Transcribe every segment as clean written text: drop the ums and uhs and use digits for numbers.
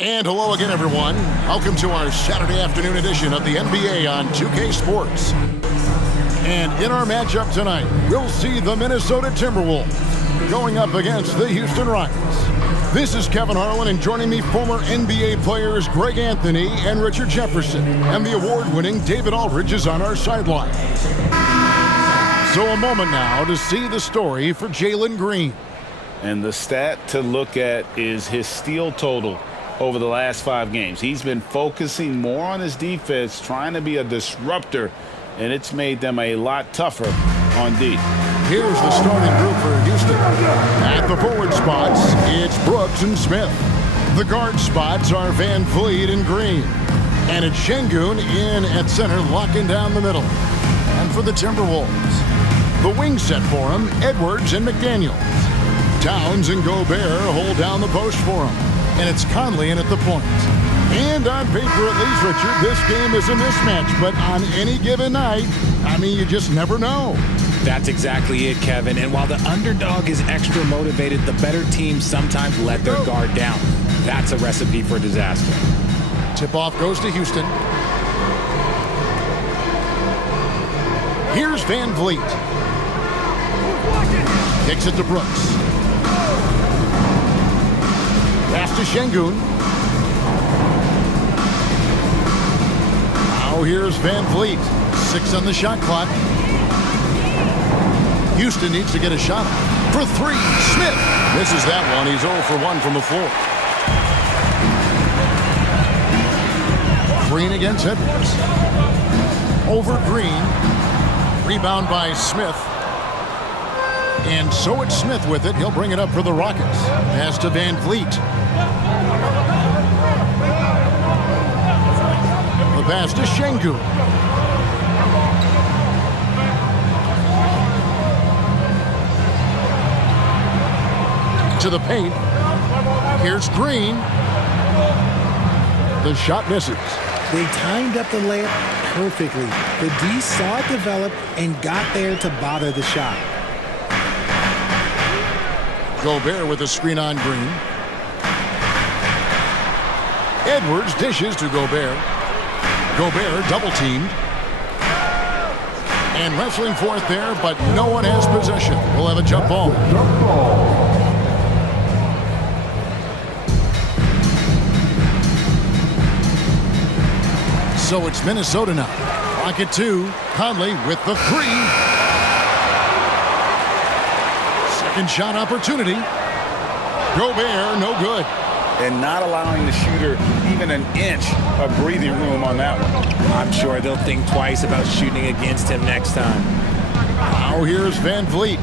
And hello again, everyone. Welcome to our Saturday afternoon edition of the NBA on 2K Sports. And in our matchup tonight, we'll see the Minnesota Timberwolves going up against the Houston Rockets. This is Kevin Harlan, and joining me, former NBA players Greg Anthony and Richard Jefferson. And the award-winning David Aldridge is on our sideline. So a moment now to see the story for Jalen Green. And the stat to look at is his steal total over the last 5 games. He's been focusing more on his defense, trying to be a disruptor, and it's made them a lot tougher on D. Here's the starting group for Houston. At the forward spots, it's Brooks and Smith. The guard spots are Van Vliet and Green. And it's Şengün in at center, locking down the middle. And for the Timberwolves, the wing set for him, Edwards and McDaniels. Towns and Gobert hold down the post for him. And it's Conley in at the point. And on paper, at least, Richard, this game is a mismatch. But on any given night, you just never know. That's exactly it, Kevin. And while the underdog is extra motivated, the better teams sometimes let their guard down. That's a recipe for disaster. Tip-off goes to Houston. Here's Van Vliet. Kicks it to Brooks. Pass to Şengün. Now here's Van Vliet. 6 on the shot clock. Houston needs to get a shot for 3. Smith misses that one. He's 0 for 1 from the floor. Green against Edwards. Over Green. Rebound by Smith. And so it's Smith with it. He'll bring it up for the Rockets. Pass to Van Vliet. The pass to Şengün. To the paint. Here's Green. The shot misses. They timed up the layup perfectly. The D saw it develop and got there to bother the shot. Gobert with a screen on Green. Edwards dishes to Gobert. Gobert double-teamed. And wrestling for it there, but no one has possession. We'll have a jump ball. So it's Minnesota now. Rocket 2. Conley with the 3. Second shot opportunity. Gobert, no good. And not allowing the shooter even an inch of breathing room on that one. I'm sure they'll think twice about shooting against him next time. Now here's Van Vliet.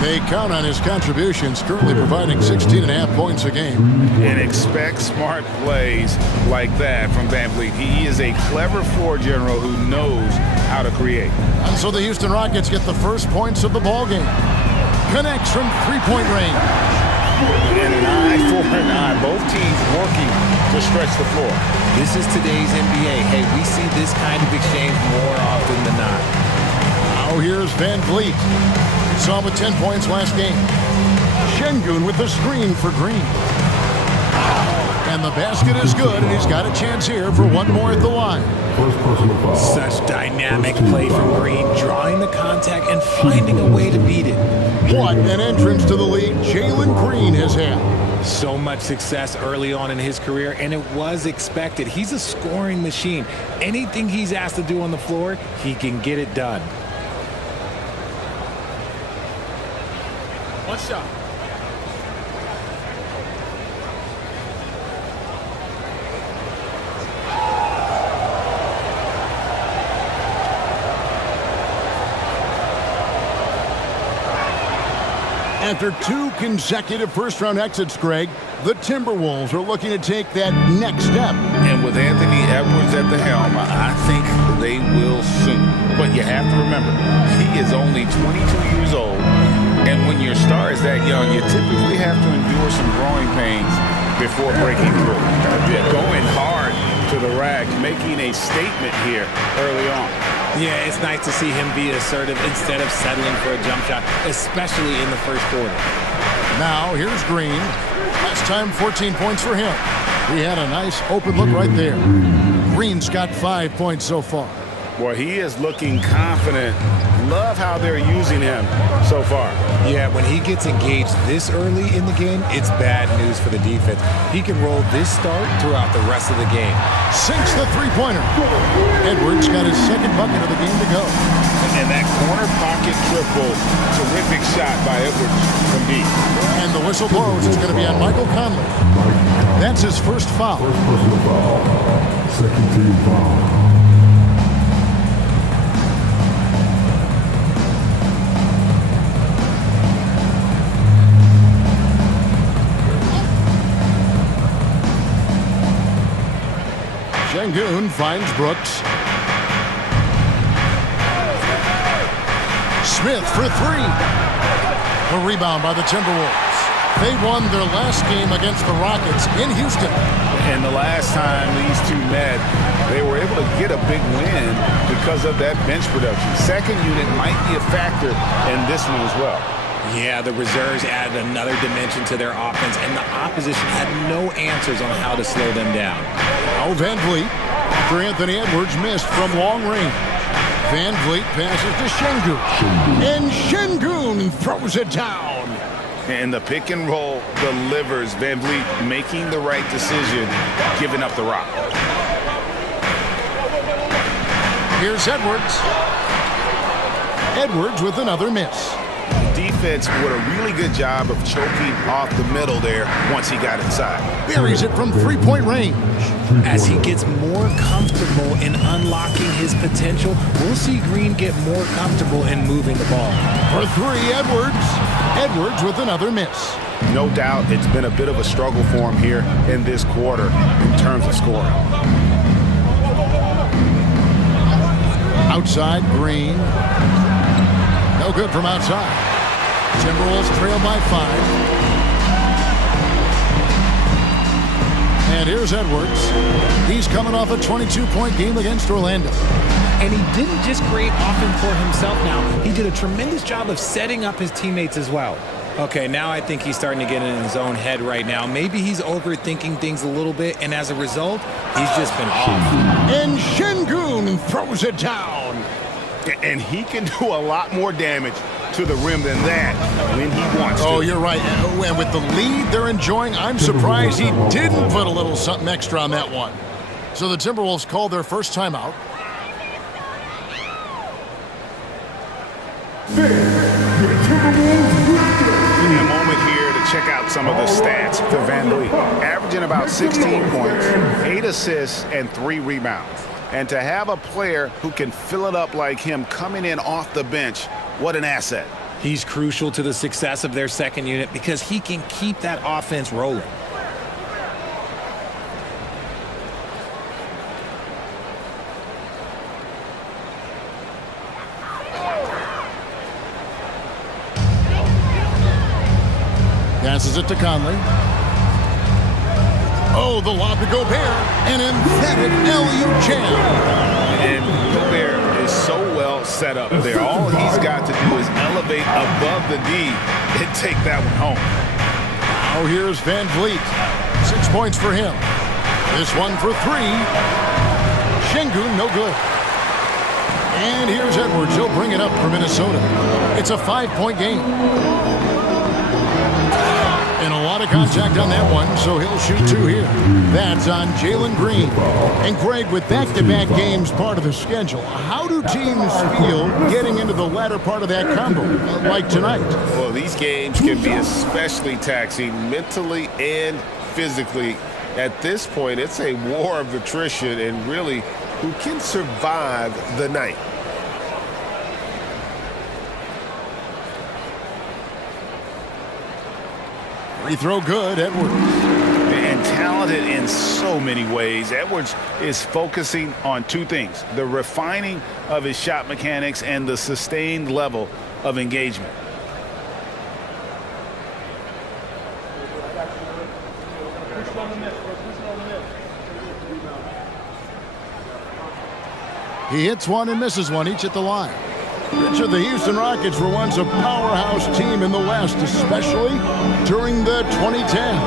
They count on his contributions, currently providing 16.5 points a game. And expect smart plays like that from Van Vliet. He is a clever floor general who knows how to create. And so the Houston Rockets get the first points of the ball game. Connects from three-point range. And an eye for an eye. Both teams working to stretch the floor. This is today's NBA. Hey, we see this kind of exchange more often than not. Now here's Van Vliet. Saw him with 10 points last game. Şengün with the screen for Green. And the basket is good, and he's got a chance here for one more at the line. Such dynamic play from Green, drawing the contact and finding a way to beat it. What an entrance to the league Jalen Green has had. So much success early on in his career, and it was expected. He's a scoring machine. Anything he's asked to do on the floor, he can get it done. One shot. After 2 consecutive first-round exits, Greg, the Timberwolves are looking to take that next step. And with Anthony Edwards at the helm, I think they will soon. But you have to remember, he is only 22 years old. And when your star is that young, you typically have to endure some growing pains before breaking through. Going hard to the rack, making a statement here early on. Yeah, it's nice to see him be assertive instead of settling for a jump shot, especially in the first quarter. Now, here's Green. Last time, 14 points for him. He had a nice open look right there. Green's got 5 points so far. Boy, he is looking confident. Love how they're using him so far. Yeah, when he gets engaged this early in the game, it's bad news for the defense. He can roll this start throughout the rest of the game. Sinks the three-pointer. Edwards got his second bucket of the game to go. And that corner pocket triple, terrific shot by Edwards from deep. And the whistle blows. It's going to be on Michael Conley. That's his first foul. Personal foul. Second team foul. Şengün finds Brooks. Smith for three. A rebound by the Timberwolves. They won their last game against the Rockets in Houston. And the last time these two met, they were able to get a big win because of that bench production. Second unit might be a factor in this one as well. Yeah, the reserves added another dimension to their offense, and the opposition had no answers on how to slow them down. Now Van Vliet, after Anthony Edwards missed from long range. Van Vliet passes to Şengün. And Şengün throws it down. And the pick and roll delivers. Van Vliet making the right decision, giving up the rock. Here's Edwards. Edwards with another miss. Defense did a really good job of choking off the middle there once he got inside. Buries it from three-point range. As he gets more comfortable in unlocking his potential, we'll see Green get more comfortable in moving the ball. For three, Edwards. Edwards with another miss. No doubt it's been a bit of a struggle for him here in this quarter in terms of scoring. Outside, Green. No good from outside. Timberwolves trail by 5. And here's Edwards. He's coming off a 22-point game against Orlando. And he didn't just create offense for himself now. He did a tremendous job of setting up his teammates as well. Okay, now I think he's starting to get in his own head right now. Maybe he's overthinking things a little bit, and as a result, he's just been off. And Şengün throws it down. And he can do a lot more damage to the rim than that when he wants to. Oh, you're right. And with the lead they're enjoying, I'm surprised he didn't put a little something extra on that one. So the Timberwolves called their first timeout. A moment here to check out some of the stats for Van Vliet. Averaging about 16 points, 8 assists, and 3 rebounds. And to have a player who can fill it up like him coming in off the bench, what an asset. He's crucial to the success of their second unit because he can keep that offense rolling. Passes it to Conley. Oh, the lob to Gobert. An emphatic LU jam. And Gobert is so well set up there. All he's got to do is elevate above the D and take that one home. Now here's Van Vliet. 6 points for him. This one for 3. Şengün, no good. And here's Edwards. He'll bring it up for Minnesota. It's a 5-point game. And a lot of contact on that one, so he'll shoot 2 here. That's on Jalen Green. And Greg, with back-to-back games part of the schedule, how do teams feel getting into the latter part of that combo, like tonight? Well, these games can be especially taxing mentally and physically. At this point, it's a war of attrition and really who can survive the night. Free throw good, Edwards. And talented in so many ways. Edwards is focusing on 2 things: the refining of his shot mechanics and the sustained level of engagement. He hits one and misses one, each at the line. Richard, the Houston Rockets were once a powerhouse team in the West, especially during the 2010s.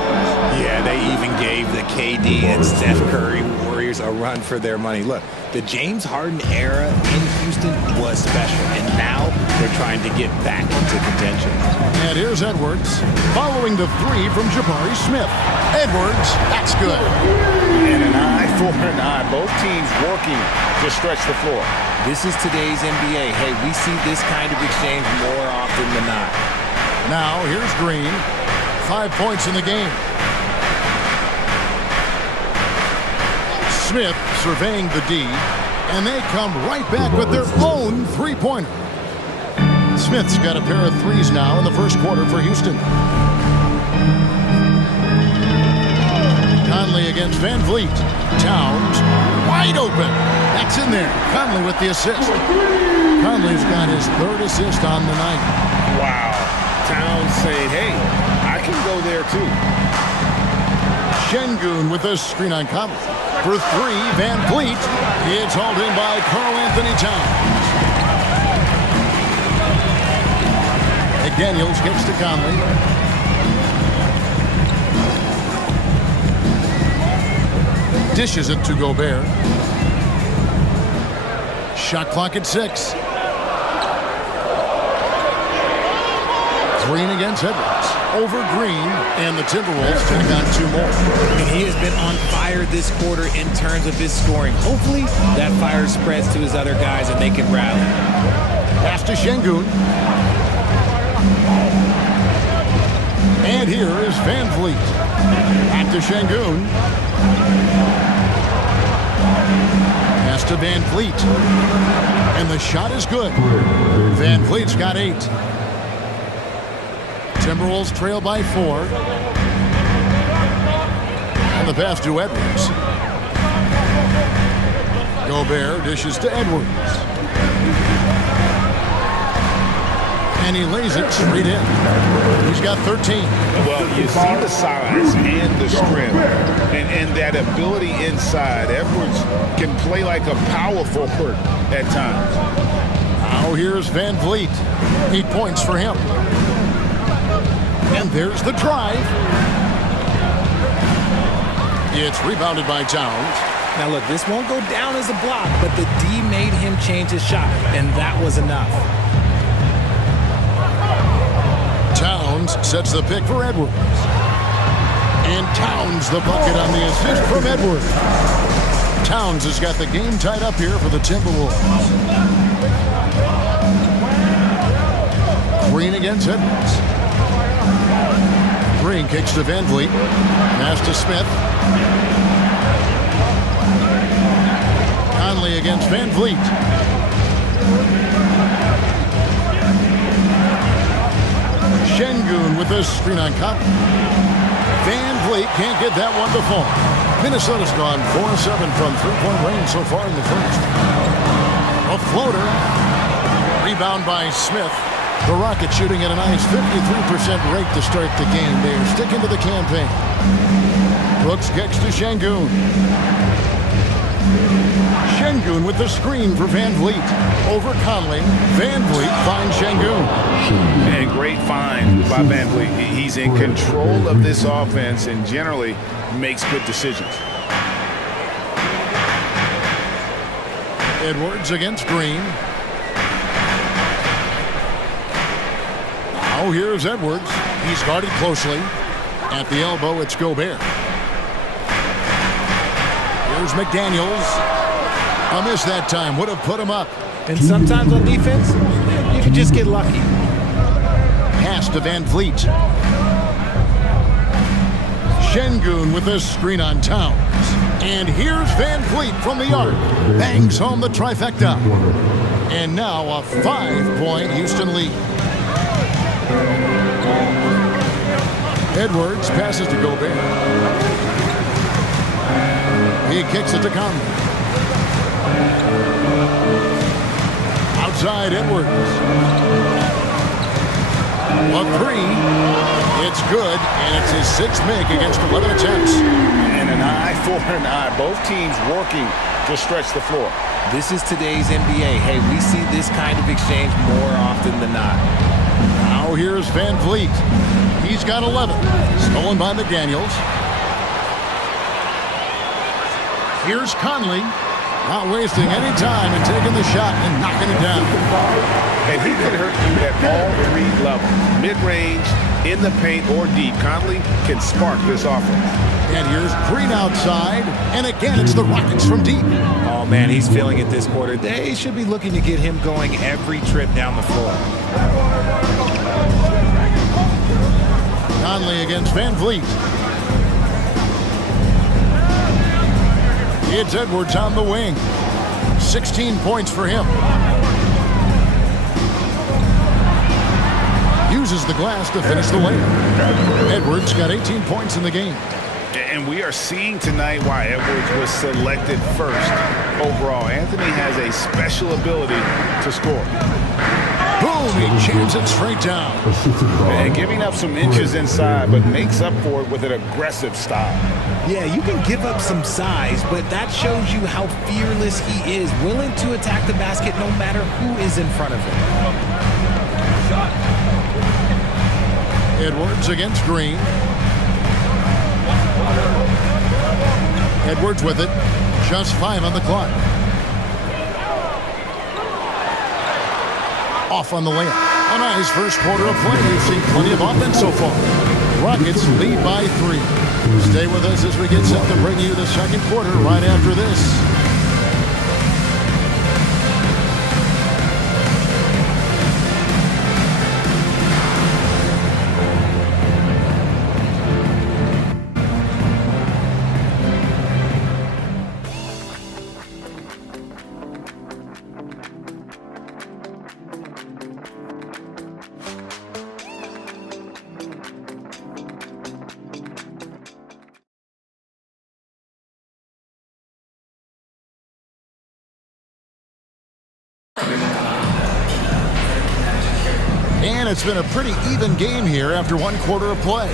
Yeah, they even gave the KD and Steph Curry Warriors a run for their money. Look, the James Harden era in Houston was special, and now they're trying to get back into contention. And here's Edwards, following the three from Jabari Smith. Edwards, that's good. And an eye for an eye. Both teams working to stretch the floor. This is today's NBA. Hey, we see this kind of exchange more often than not. Now, here's Green. 5 points in the game. Smith surveying the D, and they come right back with their own three-pointer. Smith's got a pair of threes now in the first quarter for Houston. Conley against Van Vliet. Towns wide open. That's in there. Conley with the assist. Conley's got his third assist on the night. Wow. Towns saying, hey, I can go there too. Şengün with a screen on Conley. For three, Van Vliet. It's hauled in by Karl Anthony Towns. McDaniels gets to Conley. Dishes it to Gobert. Shot clock at 6. Green against Edwards. Over Green, and the Timberwolves take on 2 more. And he has been on fire this quarter in terms of his scoring. Hopefully, that fire spreads to his other guys and they can rally. Pass to Şengün. And here is Van Vliet. Back to Şengün. Pass to Van Vliet. And the shot is good. Van Vliet's got 8. Timberwolves trail by 4. And the pass to Edwards. Gobert dishes to Edwards. And he lays it straight in. He's got 13. Well, you see the size and the strength and that ability inside. Edwards can play like a power forward at times. Now here's Van Vliet. 8 points for him. And there's the drive. It's rebounded by Towns. Now look, this won't go down as a block, but the D made him change his shot, and that was enough. Towns sets the pick for Edwards. And Towns the bucket on the assist from Edwards. Towns has got the game tied up here for the Timberwolves. Green against Edwards. Green kicks to Van Vliet. Pass to Smith. Conley against Van Vliet. Şengün with a screen on Conley. Van Vliet can't get that one to fall. Minnesota's gone 4-7 from three-point range so far in the first. A floater. Rebound by Smith. The Rockets shooting at a nice 53% rate to start the game. They are sticking to the campaign. Brooks kicks to Şengün. Şengün with the screen for Van Vliet. Over Conley. Van Vliet finds Şengün. And great find by Van Vliet. He's in control of this offense and generally makes good decisions. Edwards against Green. Now here's Edwards. He's guarded closely. At the elbow, it's Gobert. Here's McDaniels. A miss that time. Would have put him up. And sometimes on defense, you can just get lucky. Pass to Van Vliet. Şengün with a screen on Towns. And here's Van Vliet from the arc. Bangs home the trifecta. And now a 5-point Houston lead. Edwards passes to Gobert. He kicks it to Conley. Outside Edwards. A 3. It's good, and it's his 6th make against 11 attempts. And an eye for an eye. Both teams working to stretch the floor. This is today's NBA. Hey, we see this kind of exchange more often than not. Now here's Van Vliet. He's got 11. Stolen by McDaniels. Here's Conley. Not wasting any time and taking the shot and knocking it down. And he can hurt you at all three levels. Mid-range, in the paint, or deep. Conley can spark this offense. And here's Green outside. And again, it's the Rockets from deep. Oh, man, he's feeling it this quarter. They should be looking to get him going every trip down the floor. Conley against Van Vliet. It's Edwards on the wing. 16 points for him. Uses the glass to finish the layup. Edwards got 18 points in the game. And we are seeing tonight why Edwards was selected first overall. Anthony has a special ability to score. Boom, he jams it straight down. And giving up some inches inside, but makes up for it with an aggressive style. Yeah, you can give up some size, but that shows you how fearless he is, willing to attack the basket no matter who is in front of him. Edwards against Green. Edwards with it. Just 5 on the clock. Off on the layup. A nice first quarter of play. We've seen plenty of offense so far. Rockets lead by 3. Stay with us as we get set to bring you the second quarter right after this. And it's been a pretty even game here after 1 quarter of play.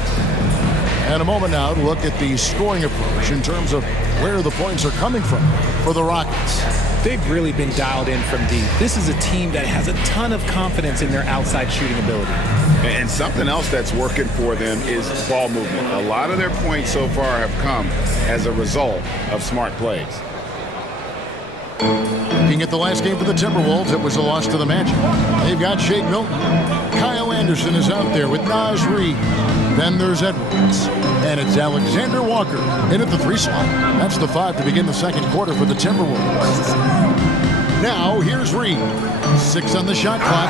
And a moment now to look at the scoring approach in terms of where the points are coming from for the Rockets. They've really been dialed in from deep. This is a team that has a ton of confidence in their outside shooting ability. And something else that's working for them is ball movement. A lot of their points so far have come as a result of smart plays. Looking at the last game for the Timberwolves, it was a loss to the Magic. They've got Shake Milton. Kyle Anderson is out there with Naz Reid. Then there's Edwards. And it's Alexander Walker in at the 3 slot. That's the 5 to begin the second quarter for the Timberwolves. Now here's Reid. 6 on the shot clock.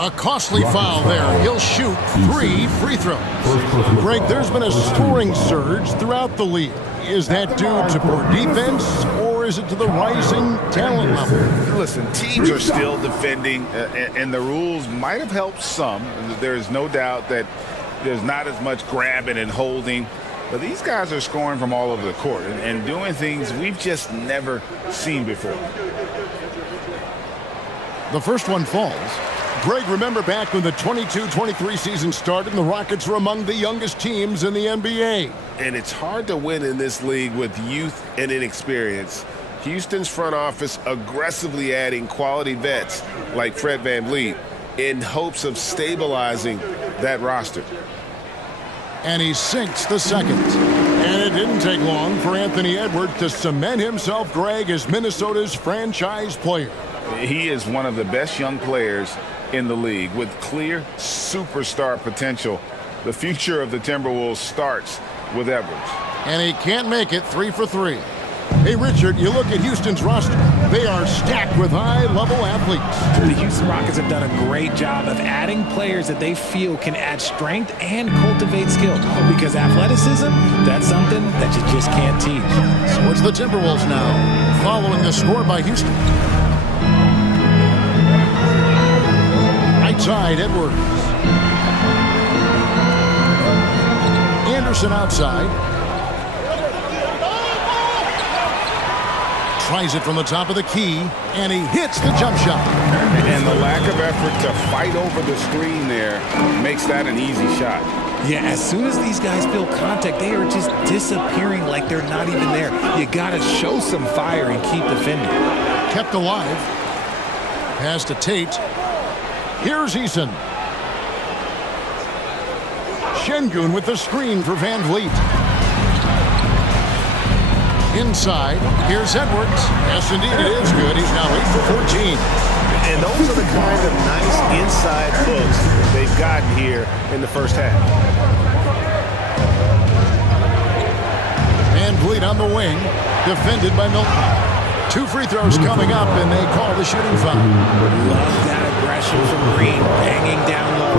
A costly foul there. He'll shoot 3 free throws. Greg, there's been a scoring surge throughout the league. Is that due to poor defense, or is it to the rising talent level? Listen, teams are still defending, and the rules might have helped some. There's no doubt that there's not as much grabbing and holding. But these guys are scoring from all over the court and doing things we've just never seen before. The first one falls. Greg, remember back when the 22-23 season started, the Rockets were among the youngest teams in the NBA. And it's hard to win in this league with youth and inexperience. Houston's front office aggressively adding quality vets like Fred VanVleet in hopes of stabilizing that roster. And he sinks the second. And it didn't take long for Anthony Edwards to cement himself, Greg, as Minnesota's franchise player. He is one of the best young players in the league with clear superstar potential. The future of the Timberwolves starts with Edwards. And he can't make it 3 for 3. Hey, Richard, you look at Houston's roster. They are stacked with high-level athletes. The Houston Rockets have done a great job of adding players that they feel can add strength and cultivate skill. Because athleticism, that's something that you just can't teach. So it's the Timberwolves now, following the score by Houston. Right side, Edwards. Anderson outside. Tries it from the top of the key, and he hits the jump shot. And the lack of effort to fight over the screen there makes that an easy shot. Yeah, as soon as these guys feel contact, they are just disappearing like they're not even there. You got to show some fire and keep defending. Kept alive. Pass to Tate. Here's Eason. Şengün with the screen for Van Vliet. Inside, here's Edwards. Yes, indeed, it is good. He's now 8 for 14. And those are the kind of nice inside looks they've gotten here in the first half. Van Vliet on the wing, defended by Milton. 2 free throws coming up, and they call the shooting foul. Love that aggression from Green, banging down low.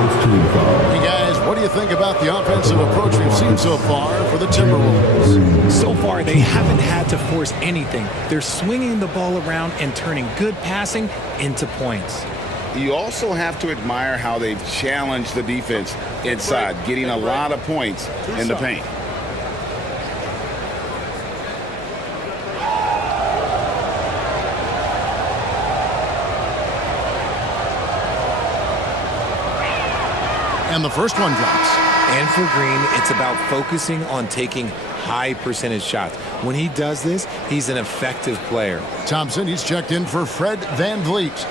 Hey, guys, what do you think about the offensive approach we've seen so far for the Timberwolves? So far, they haven't had to force anything. They're swinging the ball around and turning good passing into points. You also have to admire how they've challenged the defense inside, getting a lot of points in the paint. And the first one drops. And for Green, it's about focusing on taking high percentage shots. When he does this, he's an effective player. Thompson, he's checked in for Fred Van Vliet.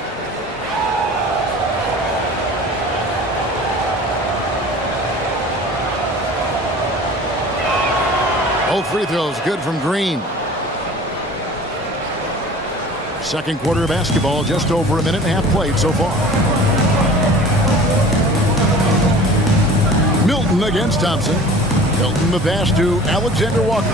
Both free throws good from Green. Second quarter of basketball, just over a minute and a half played so far. Milton against Thompson. Milton the pass to Alexander Walker.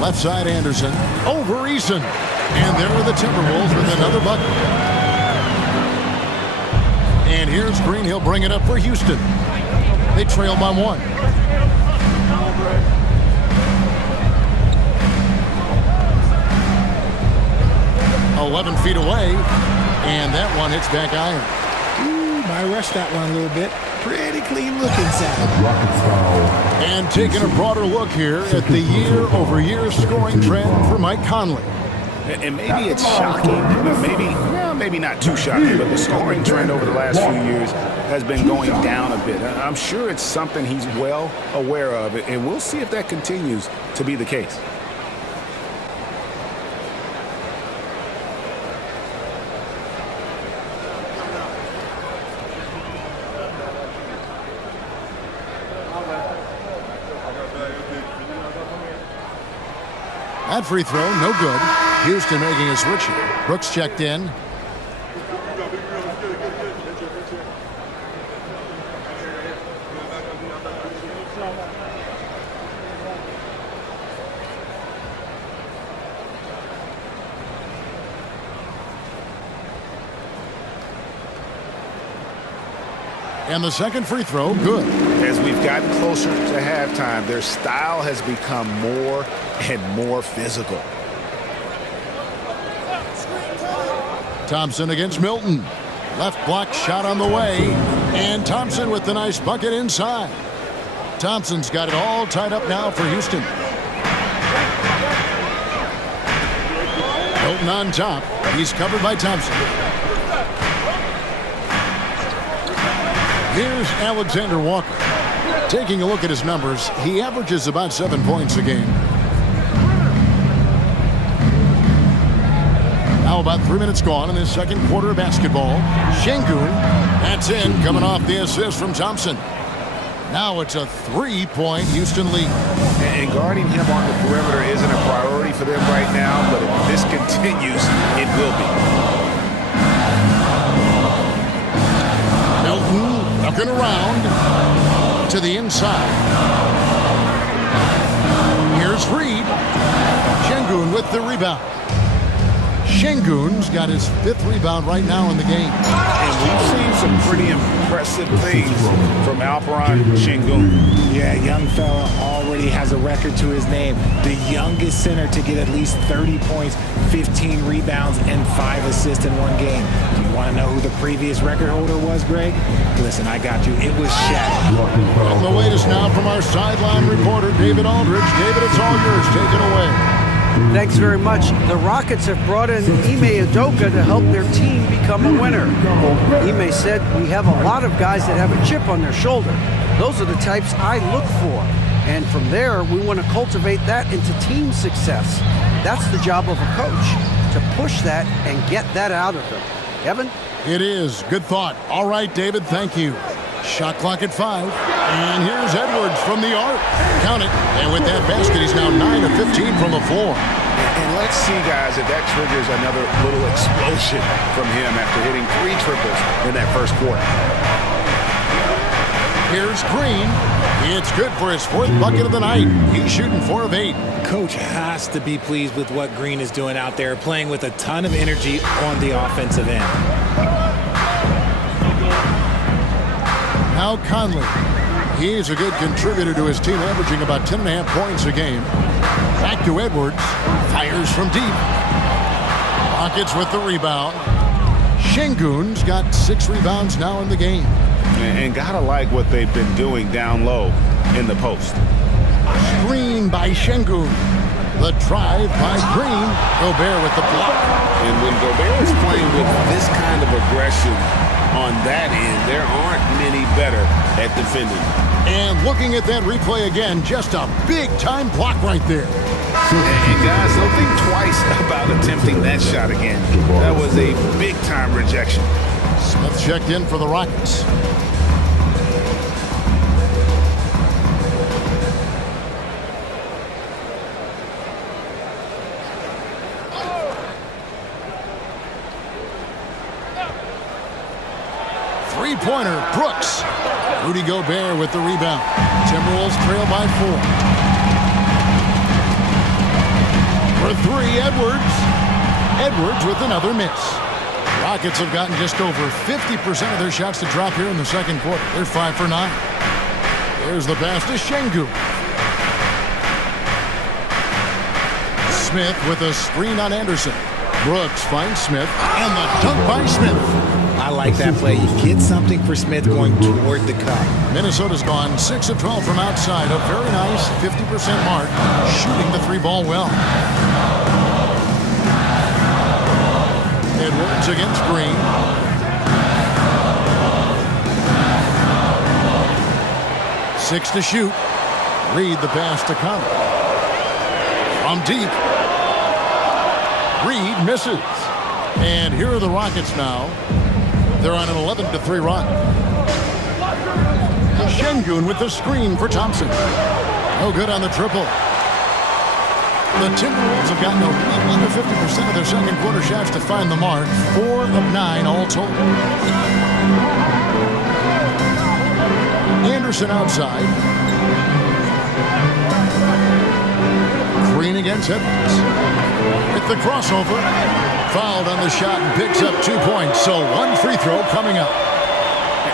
Left side Anderson over Eason. And there are the Timberwolves with another bucket. And here's Green. He'll bring it up for Houston. They trail by 1. "11 feet away, and that one hits back iron." I rushed that one a little bit. Pretty clean looking, Sam. And taking a broader look here at the year-over-year scoring trend for Mike Conley. And maybe it's shocking, maybe not too shocking, but the scoring trend over the last few years has been going down a bit. I'm sure it's something he's well aware of, and we'll see if that continues to be the case. That free throw, no good. Houston making a switch here. Brooks checked in. And the second free throw, good. As we've gotten closer to halftime, their style has become more and more physical. Thompson against Milton. Left block shot on the way. And Thompson with the nice bucket inside. Thompson's got it all tied up now for Houston. Milton on top. He's covered by Thompson. Here's Alexander Walker. Taking a look at his numbers, he averages about 7 points a game. Now about 3 minutes gone in this second quarter of basketball. Şengün, that's in, coming off the assist from Thompson. Now it's a 3-point Houston lead. And guarding him on the perimeter isn't a priority for them right now, but if this continues, it will be. Milton looking around to the inside. Here's Reed. Şengün with the rebound. Şengün's got his 5th rebound right now in the game. And we've seen some pretty impressive things from Alperen Şengün. Yeah, young fella already has a record to his name. The youngest center to get at least 30 points, 15 rebounds, and 5 assists in one game. Do you want to know who the previous record holder was, Greg? Listen, I got you. It was Shaq. And the latest now from our sideline reporter, David Aldridge. David, it's all yours. Take it away. Thanks very much. The Rockets have brought in Ime Udoka to help their team become a winner. Ime said, "We have a lot of guys that have a chip on their shoulder. Those are the types I look for. And from there, we want to cultivate that into team success. That's the job of a coach, to push that and get that out of them." Evan? It is. Good thought. All right, David, thank you. Shot clock at 5. And here's Edwards from the arc. Count it. And with that basket, he's now 9 of 15 from the floor. And let's see, guys, if that triggers another little explosion from him after hitting 3 triples in that first quarter. Here's Green. It's good for his 4th bucket of the night. He's shooting 4 of 8. Coach has to be pleased with what Green is doing out there, playing with a ton of energy on the offensive end. Now Conley. He's a good contributor to his team, averaging about 10.5 points a game. Back to Edwards. Fires from deep. Rockets with the rebound. Şengün's got 6 rebounds now in the game. And gotta like what they've been doing down low in the post. Screen by Şengün. The drive by Green. Gobert with the block. And when Gobert is playing with this kind of aggression on that end, there aren't many better at defending. And looking at that replay again, just a big-time block right there. And guys, don't think twice about attempting that shot again. That was a big-time rejection. Smith checked in for the Rockets. Three-pointer, Brooks. Rudy Gobert with the rebound. Timberwolves trail by 4. For 3, Edwards. Edwards with another miss. Rockets have gotten just over 50% of their shots to drop here in the second quarter. They're 5 for 9. There's the pass to Şengün. Smith with a screen on Anderson. Brooks finds Smith, and the dunk by Smith. I like that play. You get something for Smith going toward the cup. Minnesota's gone 6 of 12 from outside. A very nice 50% mark, shooting the 3-ball well. Edwards against Green. Six to shoot. Reed the pass to Conley. From deep. Reed misses. And here are the Rockets now. They're on an 11-3 run. Şengün with the screen for Thompson. No good on the triple. The Timberwolves have gotten a little under 50% of their second quarter shots to find the mark. 4 of 9 all told. Anderson outside. Green against Edwards. With the crossover. Fouled on the shot and picks up 2 points. So 1 free throw coming up.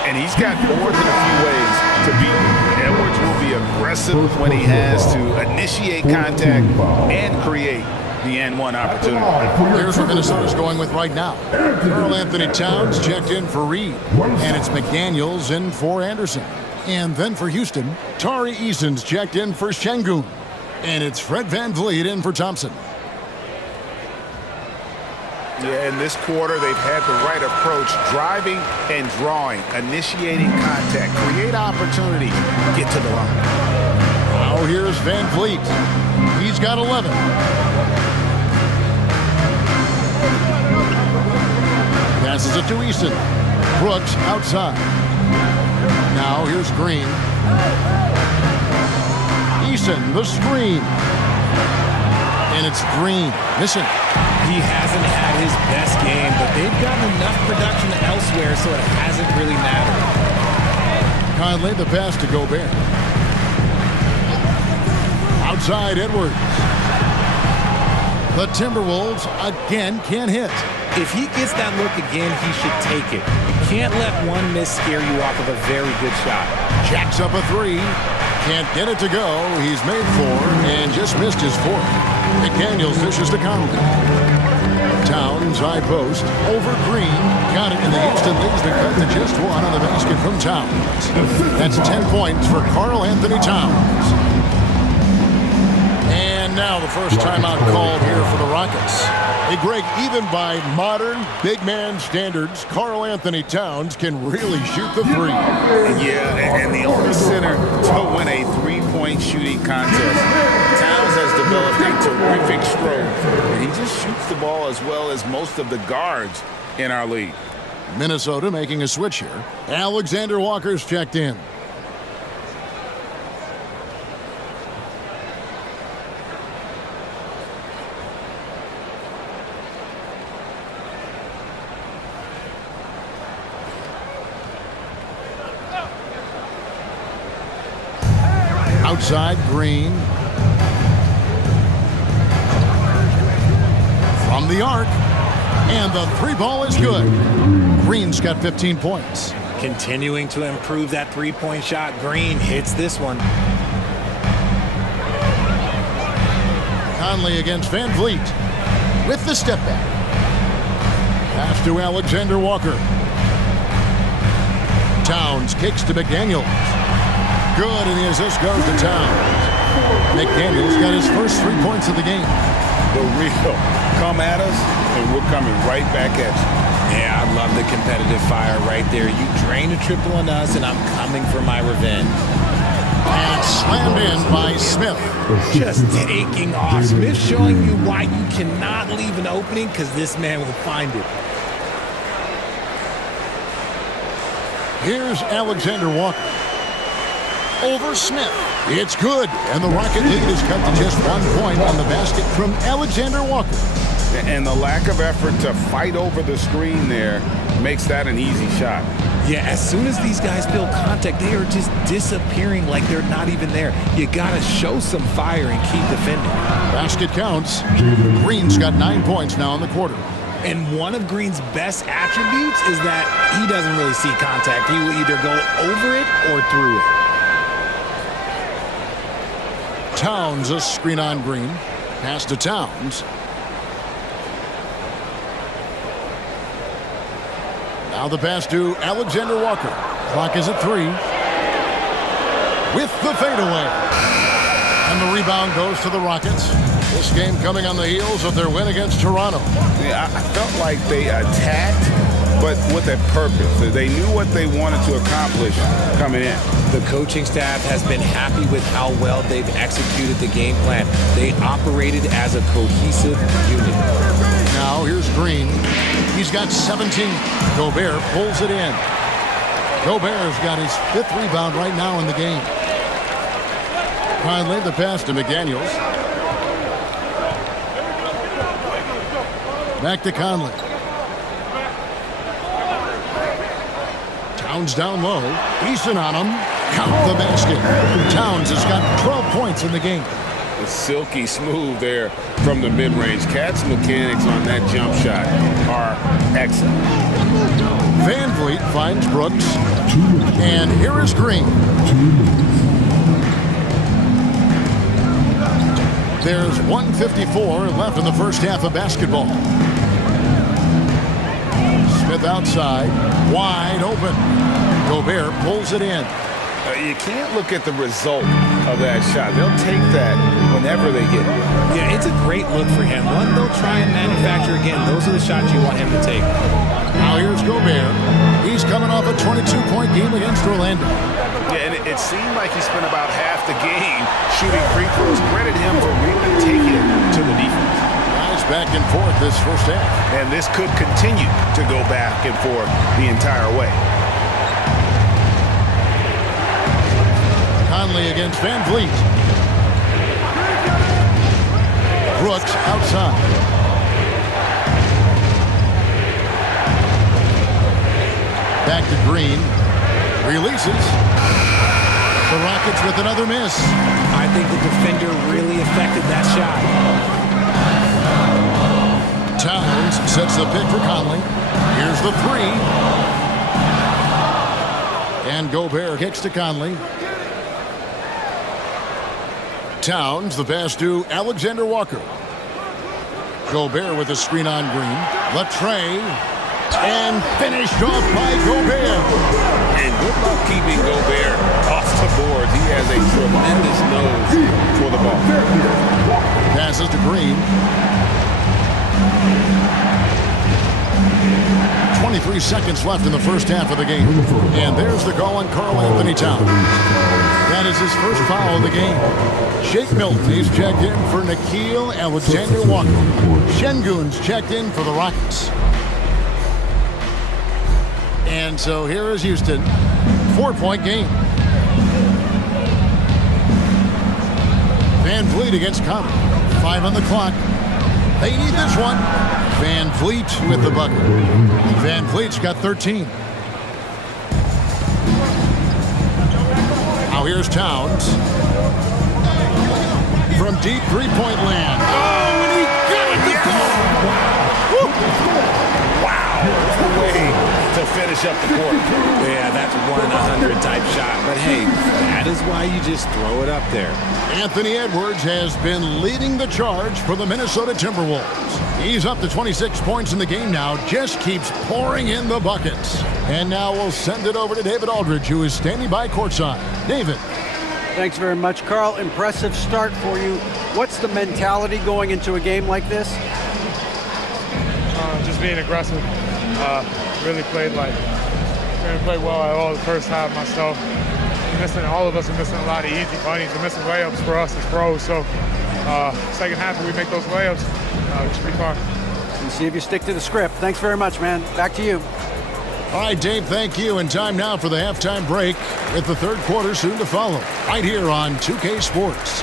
And he's got more than a few ways to beat him. Edwards will be aggressive when he has to initiate contact and create the N1 opportunity. Here's what Minnesota's going with right now. Karl Anthony Towns checked in for Reed. And it's McDaniels in for Anderson. And then for Houston, Tari Eason's checked in for Şengün. And it's Fred VanVleet in for Thompson. Yeah, in this quarter, they've had the right approach, driving and drawing, initiating contact, create opportunity, get to the line. Now here's VanVleet. He's got 11. Passes it to Eason. Brooks outside. Now here's Green. Eason, the screen. And it's Green missing. He hasn't had his best game, but they've gotten enough production elsewhere, so it hasn't really mattered. Conley, the pass to Gobert. Outside, Edwards. The Timberwolves again can't hit. If he gets that look again, he should take it. You can't let one miss scare you off of a very good shot. Jacks up a 3. Can't get it to go. He's made 4 and just missed his 4th. McDaniels dishes to Conley. Towns high post over Green. Got it, and the Houston leads the cut to just 1 on the basket from Towns. That's 10 points for Karl Anthony Towns. And now the first timeout called here for the Rockets. Hey, Greg, even by modern big man standards, Karl Anthony Towns can really shoot the three. Yeah, and the only center to win a three-point shooting contest. Towns has developed a terrific stroke, and he just shoots the ball as well as most of the guards in our league. Minnesota making a switch here. Alexander Walker's checked in. Outside, Green. From the arc. And the three ball is good. Green's got 15 points. Continuing to improve that three-point shot. Green hits this one. Conley against Van Vliet with the step back. Pass to Alexander Walker. Towns kicks to McDaniels. Good, and the assist goes to Towns. McDaniels got his first 3 points of the game. The real come at us, and we're coming right back at you. Yeah, I love the competitive fire right there. You drain a triple on us, and I'm coming for my revenge. And slammed in by Smith. Just taking off. Smith showing you why you cannot leave an opening, because this man will find it. Here's Alexander Walker. Over Smith. It's good, and the Rocket lead is cut to just 1 point on the basket from Alexander Walker. And the lack of effort to fight over the screen there makes that an easy shot. Yeah, as soon as these guys feel contact, they are just disappearing like they're not even there. You got to show some fire and keep defending. Basket counts. Green's got 9 points now in the quarter. And one of Green's best attributes is that he doesn't really see contact. He will either go over it or through it. Towns, a screen on Green. Pass to Towns. Now the pass to Alexander Walker. Clock is at 3. With the fadeaway. And the rebound goes to the Rockets. This game coming on the heels of their win against Toronto. Yeah, I felt like they attacked, but with a purpose. They knew what they wanted to accomplish coming in. The coaching staff has been happy with how well they've executed the game plan. They operated as a cohesive unit. Now here's Green. He's got 17. Gobert pulls it in. Gobert's got his 5th rebound right now in the game. Finally, the pass to McDaniels. Back to Conley. Towns down low. Eason on him. Count the basket. Towns has got 12 points in the game. It's silky smooth there from the mid-range. Cat's mechanics on that jump shot are excellent. Van Vliet finds Brooks. And here is Green. There's 1:54 left in the first half of basketball. Smith outside, wide open. Gobert pulls it in. You can't look at the result of that shot. They'll take that whenever they get it. Yeah, it's a great look for him. One they'll try and manufacture again. Those are the shots you want him to take. Now here's Gobert. He's coming off a 22-point game against Orlando. Yeah, and it seemed like he spent about half the game shooting free throws. Credit him for really taking it to the defense. Guys back and forth this first half. And this could continue to go back and forth the entire way. Conley against Van Vliet. Brooks outside. Back to Green. Releases. The Rockets with another miss. I think the defender really affected that shot. Towns sets the pick for Conley. Here's the 3. And Gobert kicks to Conley. Towns, the pass to Alexander Walker. Gobert with a screen on Green. Latrey. And finished off by Gobert. And good luck keeping Gobert off the board. He has a tremendous nose for the ball. Green. 23 seconds left in the first half of the game. And there's the call on Karl Anthony Towns. That is his first foul of the game. Shake Milton, he's checked in for Nickeil Alexander-Walker. Şengün's checked in for the Rockets. And so here is Houston. 4-point game. Van Vliet against Cobb. 5 on the clock. They need this one. Van Vliet with the bucket. Van Vliet's got 13. Now here's Towns. From deep three-point land. Oh, and he got it to go! Wow. What a way to finish up the court. Yeah, that's 1-100 type shot. But hey, that is why you just throw it up there. Anthony Edwards has been leading the charge for the Minnesota Timberwolves. He's up to 26 points in the game now, just keeps pouring in the buckets. And now we'll send it over to David Aldridge, who is standing by courtside. David. Thanks very much, Karl. Impressive start for you. What's the mentality going into a game like this? Just being aggressive. Really played well at all the first half myself. All of us are missing a lot of easy bunnies. We're missing layups for us as pros. So second half, if we make those layups, it should be fun. And see if you stick to the script. Thanks very much, man. Back to you. All right, Dave, thank you. And time now for the halftime break with the third quarter soon to follow. Right here on 2K Sports.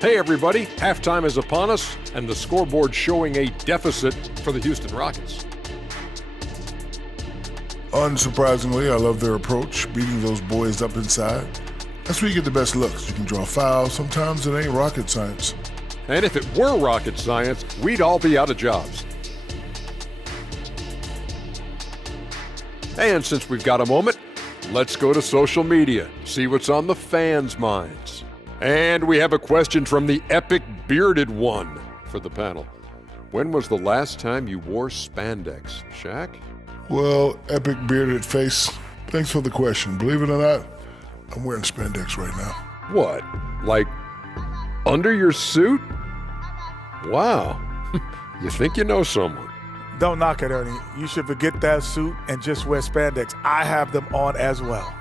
Hey everybody, halftime is upon us, and the scoreboard showing a deficit for the Houston Rockets. Unsurprisingly, I love their approach, beating those boys up inside. That's where you get the best looks. You can draw fouls. Sometimes it ain't rocket science. And if it were rocket science, we'd all be out of jobs. And since we've got a moment, let's go to social media, see what's on the fans' minds. And we have a question from the epic bearded one for the panel. When was the last time you wore spandex, Shaq? Well, epic bearded face, thanks for the question. Believe it or not, I'm wearing spandex right now. What? Like under your suit? Wow. You think you know someone. Don't knock it, Ernie. You should forget that suit and just wear spandex. I have them on as well.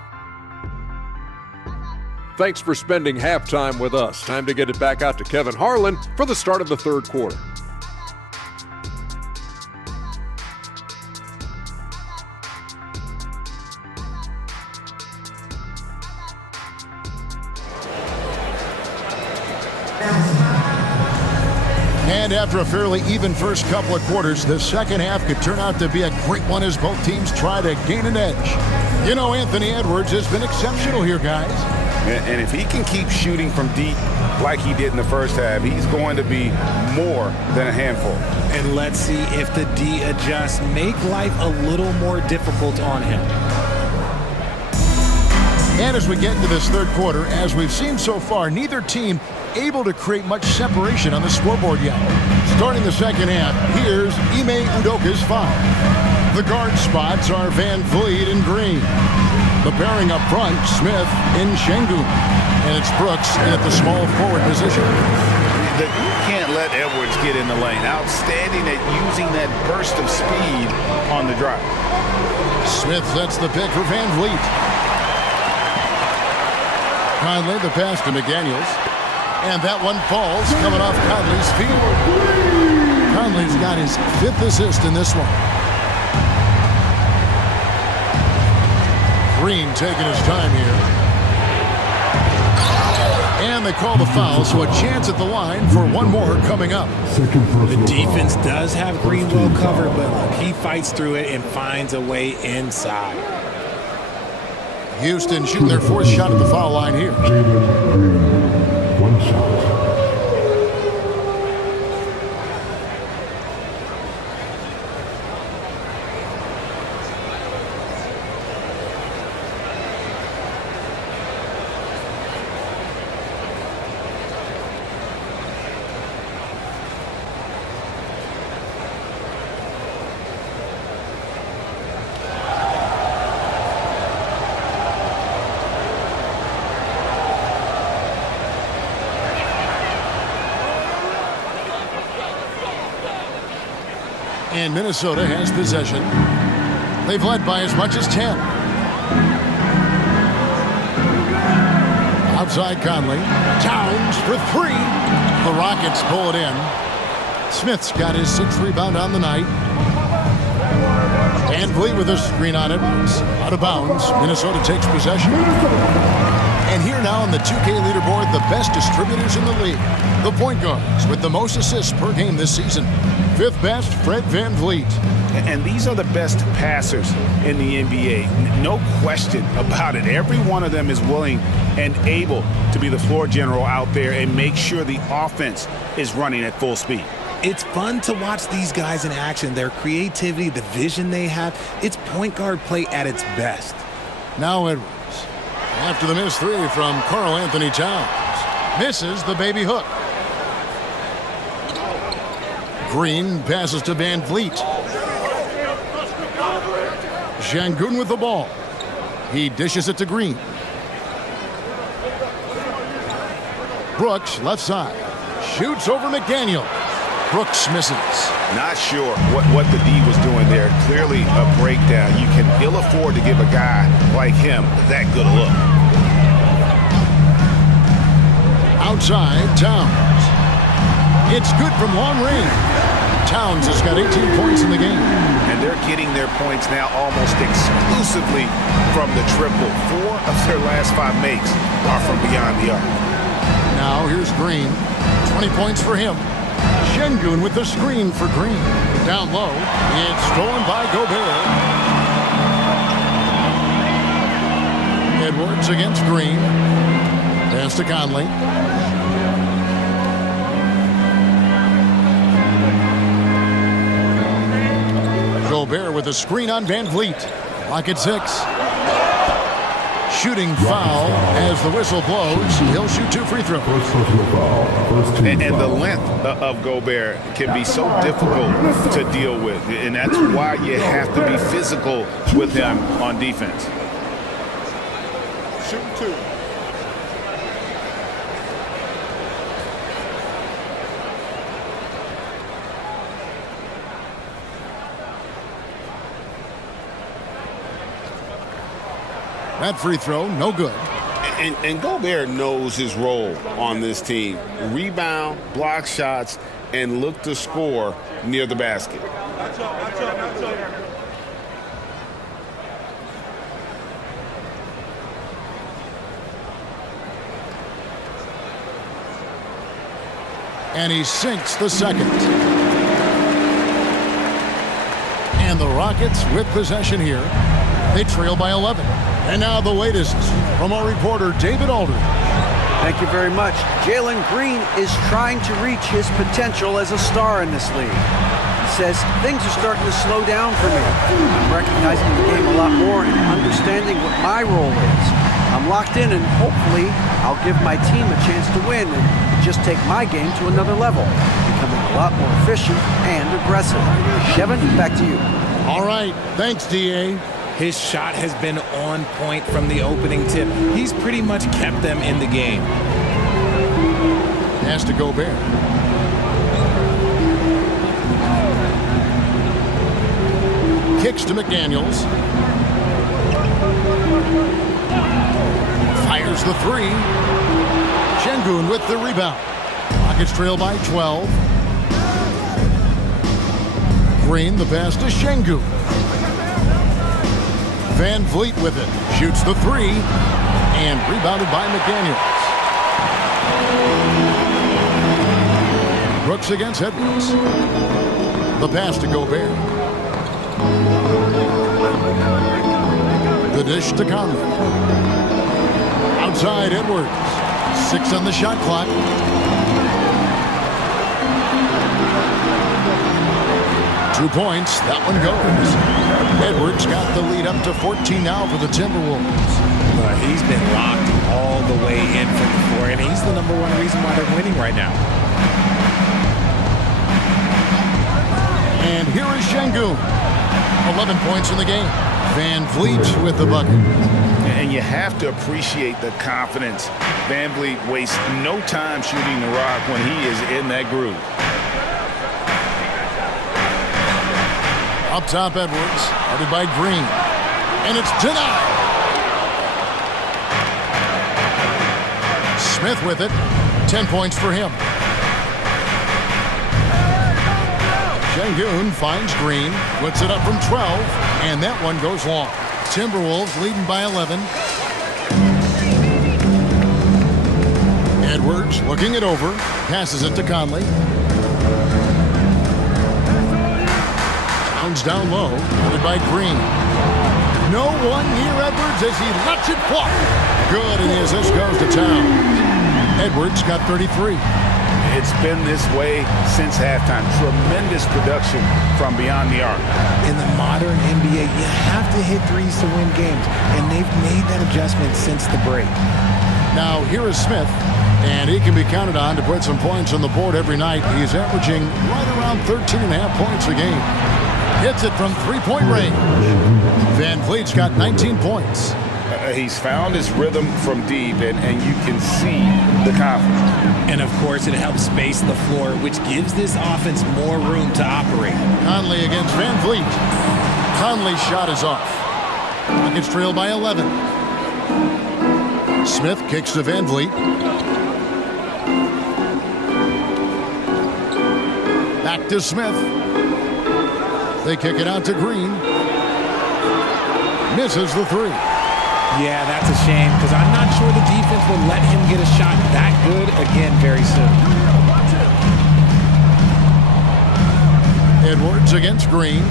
Thanks for spending halftime with us. Time to get it back out to Kevin Harlan for the start of the third quarter. And after a fairly even first couple of quarters, the second half could turn out to be a great one as both teams try to gain an edge. You know, Anthony Edwards has been exceptional here, guys. And if he can keep shooting from deep like he did in the first half, he's going to be more than a handful. And let's see if the D adjusts, make life a little more difficult on him. And as we get into this third quarter, as we've seen so far, neither team able to create much separation on the scoreboard yet. Starting the second half, here's Ime Udoka's foul. The guard spots are Van Vliet and Green. The pairing up front, Smith and Şengün. And it's Brooks at the small forward position. You can't let Edwards get in the lane. Outstanding at using that burst of speed on the drive. Smith sets the pick for Van Vliet. Conley, the pass to McDaniels. And that one falls, coming off Conley's feet. Conley's got his 5th assist in this one. Green taking his time here. And they call the foul, so a chance at the line for one more coming up. The defense does have Green well covered, but look, he fights through it and finds a way inside. Houston shooting their 4th shot at the foul line here. One shot. And Minnesota has possession. They've led by as much as 10. Outside Conley. Towns for 3. The Rockets pull it in. Smith's got his 6th rebound on the night. Van Vliet with a screen on it. Out of bounds. Minnesota takes possession. And here now on the 2K leaderboard, the best distributors in the league. The point guards with the most assists per game this season. 5th best, Fred Van Vliet. And these are the best passers in the NBA. No question about it. Every one of them is willing and able to be the floor general out there and make sure the offense is running at full speed. It's fun to watch these guys in action. Their creativity, the vision they have, it's point guard play at its best. Now Edwards. After the missed 3 from Karl Anthony Towns. Misses the baby hook. Green passes to Van Vliet. Şengün with the ball. He dishes it to Green. Brooks, left side. Shoots over McDaniel. Brooks misses. Not sure what the D was doing there. Clearly a breakdown. You can ill afford to give a guy like him that good a look. Outside, Towns. It's good from long range. Towns has got 18 points in the game. And they're getting their points now almost exclusively from the triple. 4 of their last 5 makes are from beyond the arc. Now here's Green. 20 points for him. Şengün with the screen for Green. Down low. It's stolen by Gobert. Edwards against Green. Pass to Conley. Gobert with a screen on Van Vliet. Clock at 6. Shooting foul as the whistle blows. He'll shoot 2 free throws. And the length of Gobert can be so difficult to deal with. And that's why you have to be physical with him on defense. Shoot 2. That free throw, no good. And Gobert knows his role on this team. Rebound, block shots, and look to score near the basket. And he sinks the second. And the Rockets with possession here. They trail by 11. And now the latest from our reporter, David Aldridge. Thank you very much. Jalen Green is trying to reach his potential as a star in this league. He says things are starting to slow down for me. I'm recognizing the game a lot more and understanding what my role is. I'm locked in and hopefully I'll give my team a chance to win and just take my game to another level, becoming a lot more efficient and aggressive. Kevin, back to you. All right. Thanks, D.A. His shot has been on point from the opening tip. He's pretty much kept them in the game. Has to Gobert. Kicks to McDaniels. Fires the 3. Şengün with the rebound. Rockets trail by 12. Green, the pass to Şengün. Van Vliet with it. Shoots the 3. And rebounded by McDaniels. Brooks against Edwards. The pass to Gobert. The dish to Conley. Outside Edwards. 6 on the shot clock. Two points. That one goes. Edwards got the lead up to 14 now for the Timberwolves. He's been locked all the way in from the floor, and he's the #1 reason why they're winning right now. And here is Şengün. 11 points in the game. Van Vliet with the bucket. And you have to appreciate the confidence. Van Vliet wastes no time shooting the rock when he is in that groove. Up top, Edwards, headed by Green. And it's denied. Smith with it. 10 points for him. Şengün finds Green, puts it up from 12, and that one goes long. Timberwolves leading by 11. Edwards looking it over, passes it to Conley. Towns down low, headed by Green. No one near Edwards as he lets it fly. Good, and the assist goes to Towns. Edwards got 33. It's been this way since halftime. Tremendous production from beyond the arc. In the modern NBA, you have to hit threes to win games, and they've made that adjustment since the break. Now, here is Smith, and he can be counted on to put some points on the board every night. He's averaging right around 13.5 points a game. Hits it from three-point range. Van Vliet's got 19 points. He's found his rhythm from deep, and you can see the confidence. And, of course, it helps space the floor, which gives this offense more room to operate. Conley against Van Vliet. Conley's shot is off. Rockets trail by 11. Smith kicks to Van Vliet. Back to Smith. They kick it out to Green. Misses the three. Yeah, that's a shame because I'm not sure the defense will let him get a shot that good again very soon. Edwards against Green.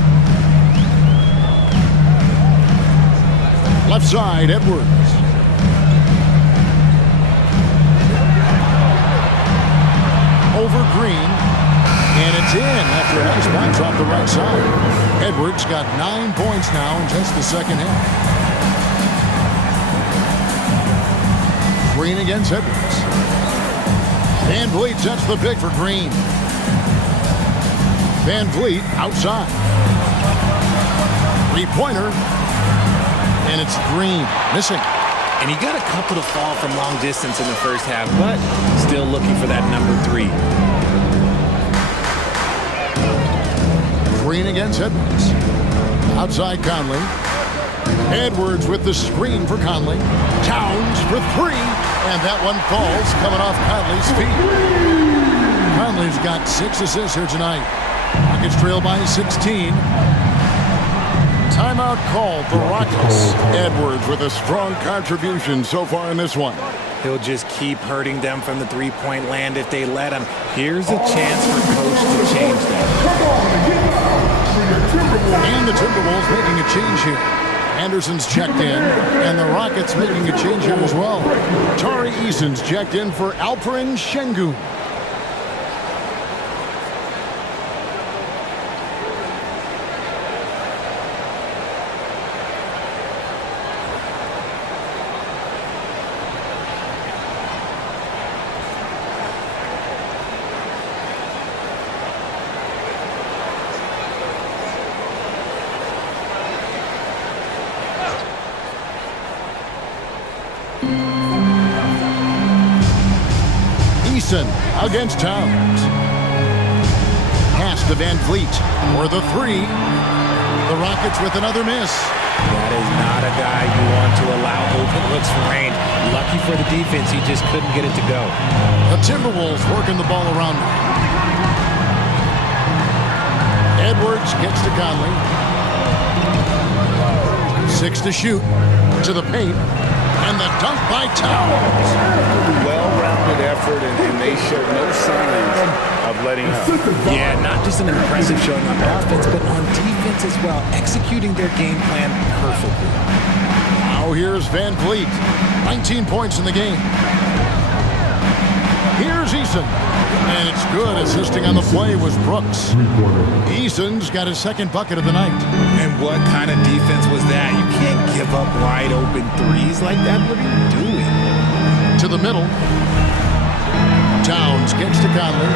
Left side, Edwards. Over Green. And it's in after a nice bounce off the right side. Edwards got 9 points now in just the second half. Green against Edwards. Van Vliet sets the pick for Green. Van Vliet outside. Three-pointer. And it's Green missing. And he got a couple to fall from long distance in the first half, but still looking for that number 3. Green against Edwards. Outside Conley. Edwards with the screen for Conley. Towns for 3. And that one falls coming off Conley's feet. Conley's got 6 assists here tonight. Rockets trail by 16. Timeout called the Rockets. Edwards with a strong contribution so far in this one. He'll just keep hurting them from the three-point land if they let him. Here's a chance for Coach to change that. And the Timberwolves making a change here. Anderson's checked in, and the Rockets making a change here as well. Tari Eason's checked in for Alperen Şengün. Against Towns. Pass to Van Vliet for the 3. The Rockets with another miss. That is not a guy you want to allow open looks for range. Lucky for the defense, he just couldn't get it to go. The Timberwolves working the ball around. Edwards gets to Conley. 6 to shoot. To the paint. And the dunk by Towns. Well-rounded effort, and they showed no signs of letting up. Yeah, not just an impressive showing on offense, but on defense as well, executing their game plan perfectly. Now here's Van Vliet. 19 points in the game. Here's Eason. And it's good. Assisting on the play was Brooks. Eason's got his second bucket of the night. And what kind of defense was that? You can't give up wide open threes like that. What are you doing? To the middle. Towns gets to Conley.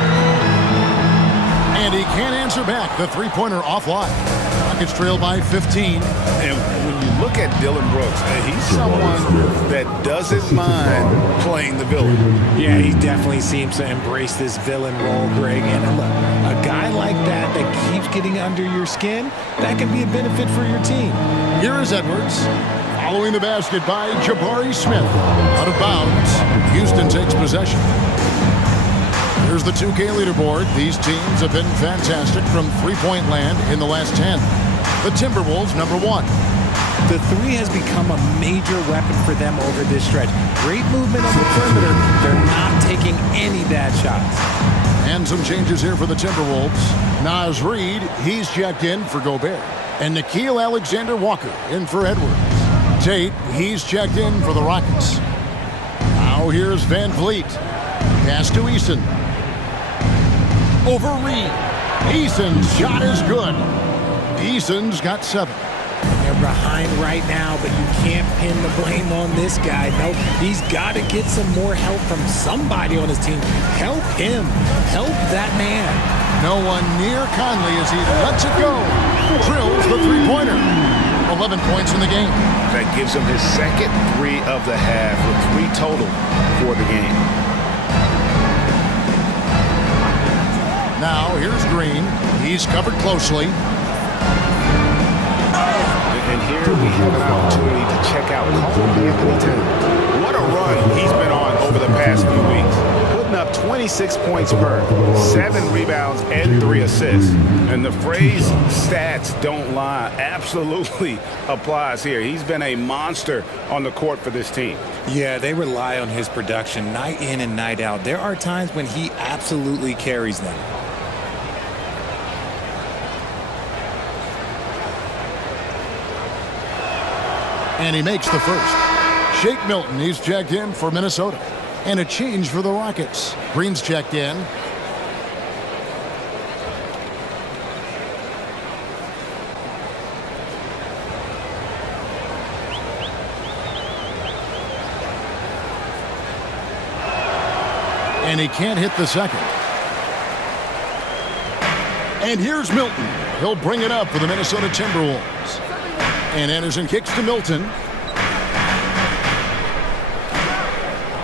And he can't answer back. The three-pointer offline. Rockets trail by 15. And when you look at Dylan Brooks, he's someone that doesn't mind playing the villain. Yeah, he definitely seems to embrace this villain role, Greg. And look, a guy like that keeps getting under your skin, that can be a benefit for your team. Here is Edwards. Following the basket by Jabari Smith. Out of bounds. Houston takes possession. Here's the 2K leaderboard. These teams have been fantastic from three-point land in the last 10. The Timberwolves, number 1. The three has become a major weapon for them over this stretch. Great movement on the perimeter. They're not taking any bad shots. And some changes here for the Timberwolves. Naz Reid, he's checked in for Gobert. And Nickeil Alexander-Walker in for Edwards. Tate, he's checked in for the Rockets. Now here's Van Vliet. Pass to Eason. Over Reid. Eason's shot is good. Eason's got 7. They're behind right now, but you can't pin the blame on this guy. Nope, he's got to get some more help from somebody on his team. Help him. Help that man. No one near Conley as he lets it go. Drills the three-pointer. 11 points in the game. That gives him his second 3 of the half with 3 total for the game. Now here's Green. He's covered closely. And here we have an opportunity to check out Anthony Towns. What a run he's been on over the past few weeks. Putting up 26 points per, 7 rebounds, and 3 assists. And the phrase stats don't lie absolutely applies here. He's been a monster on the court for this team. Yeah, they rely on his production night in and night out. There are times when he absolutely carries them. And he makes the first. Shake Milton, he's checked in for Minnesota. And a change for the Rockets. Green's checked in. And he can't hit the second. And here's Milton. He'll bring it up for the Minnesota Timberwolves. And Anderson kicks to Milton.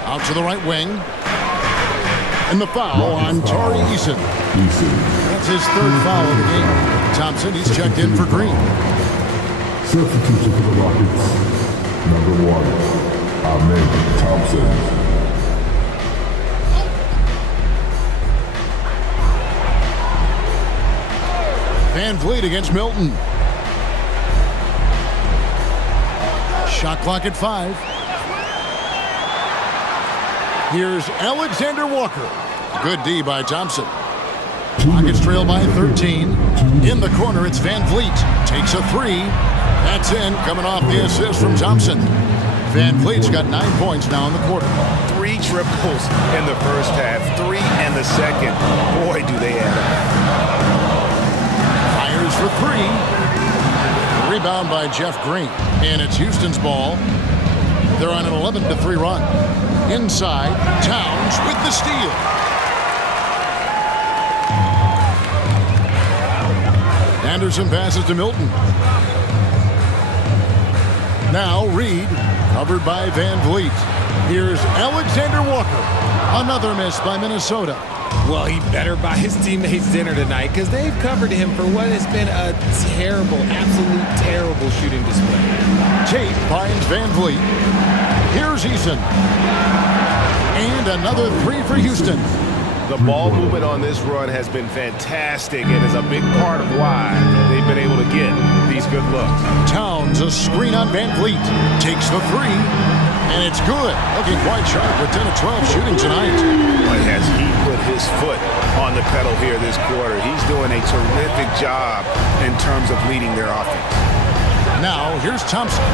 Out to the right wing. And the foul on Tari Eason. That's his 3rd foul of the game. Thompson, he's checked in for Green. Substitution for the Rockets. Number 1, Amen Thompson. Van Vliet against Milton. Shot clock at 5. Here's Alexander Walker. Good D by Thompson. Rockets trail by 13. In the corner, it's Van Vliet. Takes a 3. That's in, coming off the assist from Thompson. Van Vliet's got 9 points now in the quarter. 3 triples in the first half, 3 in the second. Boy, do they add up. Fires for 3. Rebound by Jeff Green. And it's Houston's ball. They're on an 11-3 run. Inside, Towns with the steal. Anderson passes to Milton. Now Reid, covered by Van Vliet. Here's Alexander Walker. Another miss by Minnesota. Well, he better buy his teammates dinner tonight because they've covered him for what has been a terrible, absolute terrible shooting display. Tate finds Van Vliet. Here's Eason. And another 3 for Houston. The ball movement on this run has been fantastic and is a big part of why they've been able to get these good looks. Towns, a screen on Van Vliet. Takes the 3. And it's good. Looking quite sharp with 10 of 12 shooting tonight. But has he put his foot on the pedal here this quarter? He's doing a terrific job in terms of leading their offense. Now, here's Thompson.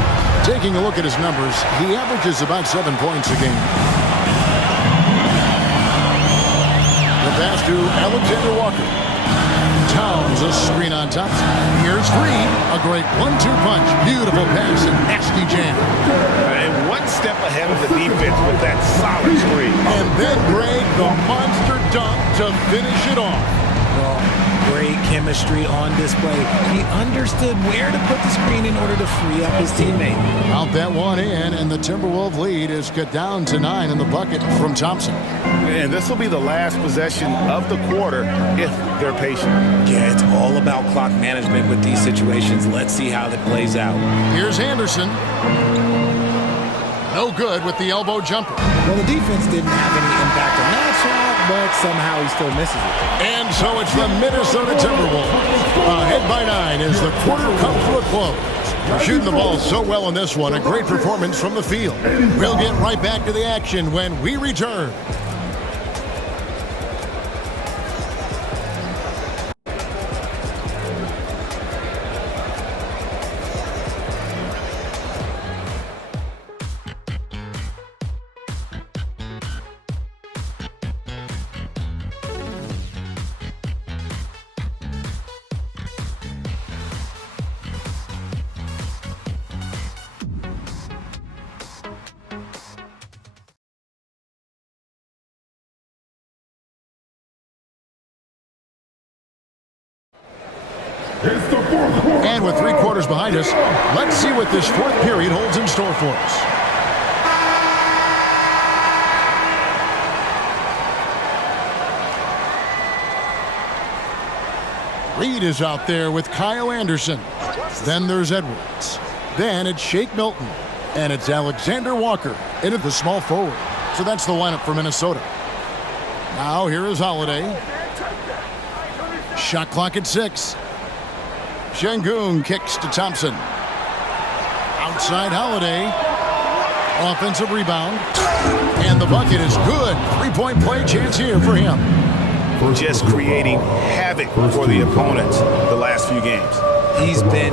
Taking a look at his numbers, he averages about 7 points a game. The pass to Alexander Walker. Towns, a screen on Thompson. Here's Reid, a great 1-2 punch. Beautiful pass and nasty jam. And one step ahead of the defense with that solid screen. And then Greg, the monster dunk to finish it off. Well, great chemistry on display. He understood where to put the screen in order to free up his teammate. Out that one in, and the Timberwolves lead is cut down to 9 in the bucket from Thompson. And this will be the last possession of the quarter if they're patient. Yeah, it's all about clock management with these situations. Let's see how that plays out. Here's Anderson. No good with the elbow jumper. Well, the defense didn't have any impact on that shot, but somehow he still misses it. And so it's the Minnesota Timberwolves. Ahead by 9 as the quarter comes to a close. They're shooting the ball so well in this one. A great performance from the field. We'll get right back to the action when we return. And with 3 quarters behind us, let's see what this fourth period holds in store for us. Reed is out there with Kyle Anderson. Then there's Edwards. Then it's Shake Milton. And it's Alexander Walker into the small forward. So that's the lineup for Minnesota. Now here is Holiday. Shot clock at 6. Şengün kicks to Thompson. Outside Holiday. Offensive rebound. And the bucket is good. 3-point play chance here for him. Just creating havoc for the opponents the last few games. He's been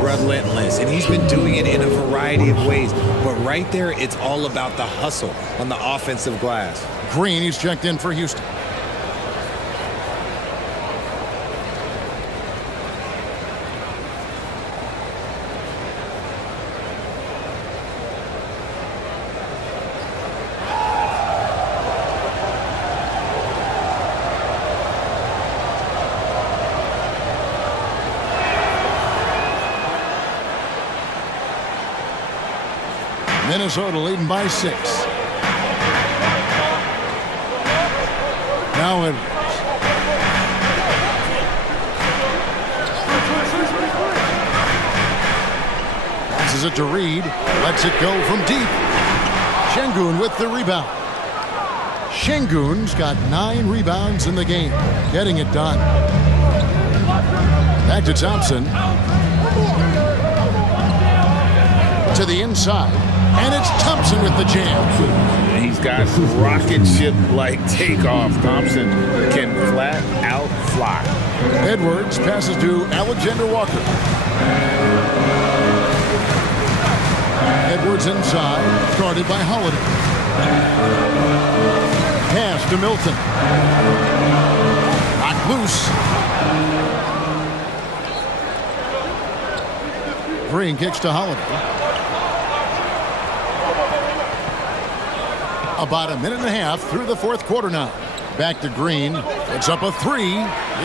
relentless, and he's been doing it in a variety of ways. But right there, it's all about the hustle on the offensive glass. Green, he's checked in for Houston. Minnesota leading by 6. Now Edwards. Passes it to Reed. Lets it go from deep. Şengün with the rebound. Şengün's got 9 rebounds in the game. Getting it done. Back to Thompson. To the inside. And it's Thompson with the jam. He's got rocket ship-like takeoff. Thompson can flat out fly. Edwards passes to Alexander Walker. Edwards inside, guarded by Holiday. Pass to Milton. Knocked loose. Green kicks to Holiday. About a minute and a half through the fourth quarter now. Back to Green. It's up a 3.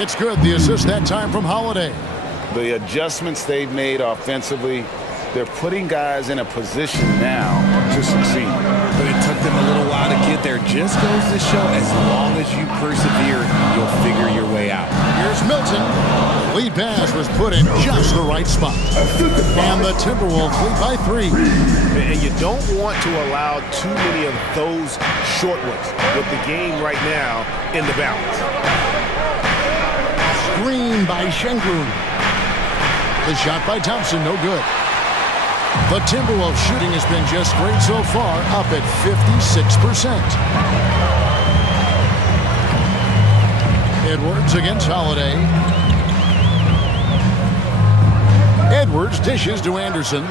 It's good. The assist that time from Holiday. The adjustments they've made offensively, they're putting guys in a position now to succeed. But it took them a little while to get there. Just goes to show, as long as you persevere, you'll figure your way out. Here's Milton. Lead pass was put in just the right spot. And the Timberwolves lead by 3. And you don't want to allow too many of those short ones with the game right now in the balance. Screen by Şengün. The shot by Thompson, no good. The Timberwolves shooting has been just great so far, up at 56%. Edwards against Holiday. Edwards dishes to Anderson.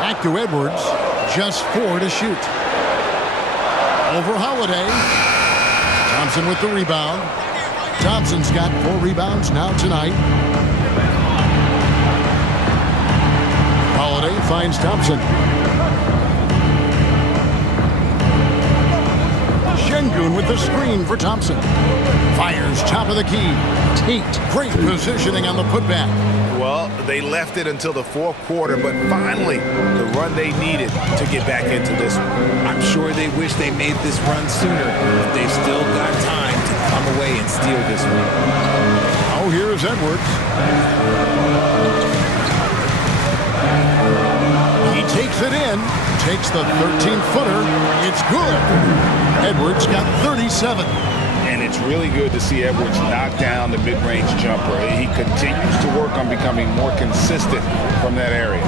Back to Edwards. Just 4 to shoot. Over Holiday. Thompson with the rebound. Thompson's got 4 rebounds now tonight. Holiday finds Thompson. Şengün with with the screen for Thompson. Fires top of the key. Tate, great positioning on the putback. Well, they left it until the fourth quarter, but finally, the run they needed to get back into this one. I'm sure they wish they made this run sooner, but they've still got time to come away and steal this one. Oh, here's Edwards. He takes it in, takes the 13-footer. It's good. Edwards got 37. And it's really good to see Edwards knock down the mid-range jumper. He continues to work on becoming more consistent from that area.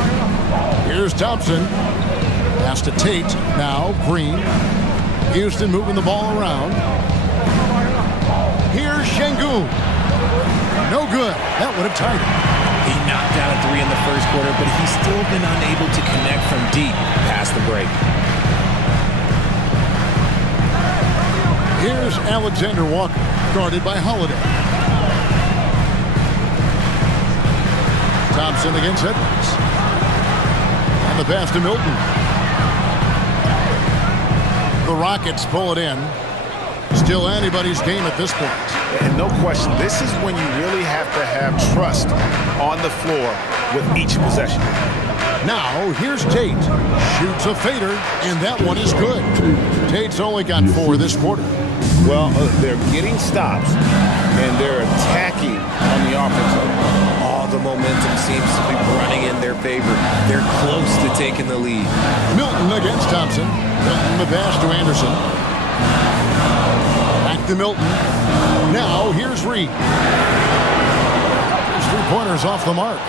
Here's Thompson. Pass to Tate. Now Green. Houston moving the ball around. Here's Şengün. No good. That would have tied it. He knocked down a three in the first quarter, but he's still been unable to connect from deep past the break. Here's Alexander Walker, guarded by Holiday. Thompson against Edwards. And the pass to Milton. The Rockets pull it in. Still anybody's game at this point. And no question, this is when you really have to have trust on the floor with each possession. Now, here's Tate. Shoots a fader, and that one is good. Tate's only got 4 this quarter. Well, they're getting stops, and they're attacking on the offensive. All the momentum seems to be running in their favor. They're close to taking the lead. Milton against Thompson. Milton the pass to Anderson. Back to Milton. Now, here's Reed. His 3-pointers off the mark.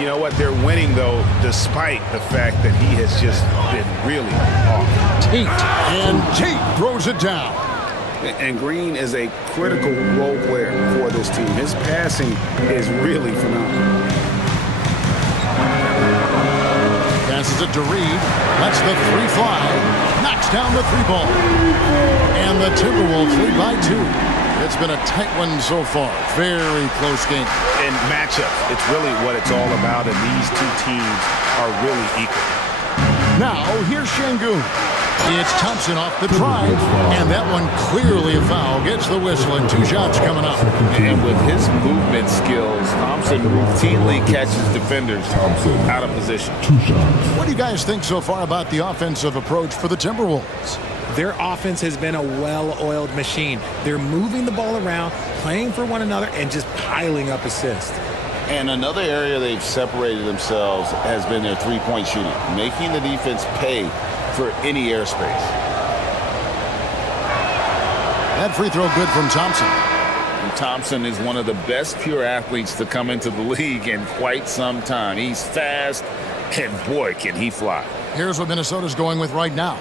You know what? They're winning, though, despite the fact that he has just been really off. Tate. And Tate throws it down. And Green is a critical role player for this team. His passing is really phenomenal. Passes it to Reed. Lets the 3 fly. Knocks down the 3 ball. And the Timberwolves lead by 2. It's been a tight one so far. Very close game. And matchup, it's really what it's all about, and these two teams are really equal. Now, here's Şengün. It's Thompson off the drive, and that one clearly a foul. Gets the whistle, and 2 shots coming up. And with his movement skills, Thompson routinely catches defenders out of position. What do you guys think so far about the offensive approach for the Timberwolves? Their offense has been a well-oiled machine. They're moving the ball around, playing for one another, and just piling up assists. And another area they've separated themselves has been their three-point shooting, making the defense pay for any airspace. That free throw good from Thompson. And Thompson is one of the best pure athletes to come into the league in quite some time. He's fast, and boy, can he fly. Here's what Minnesota's going with right now.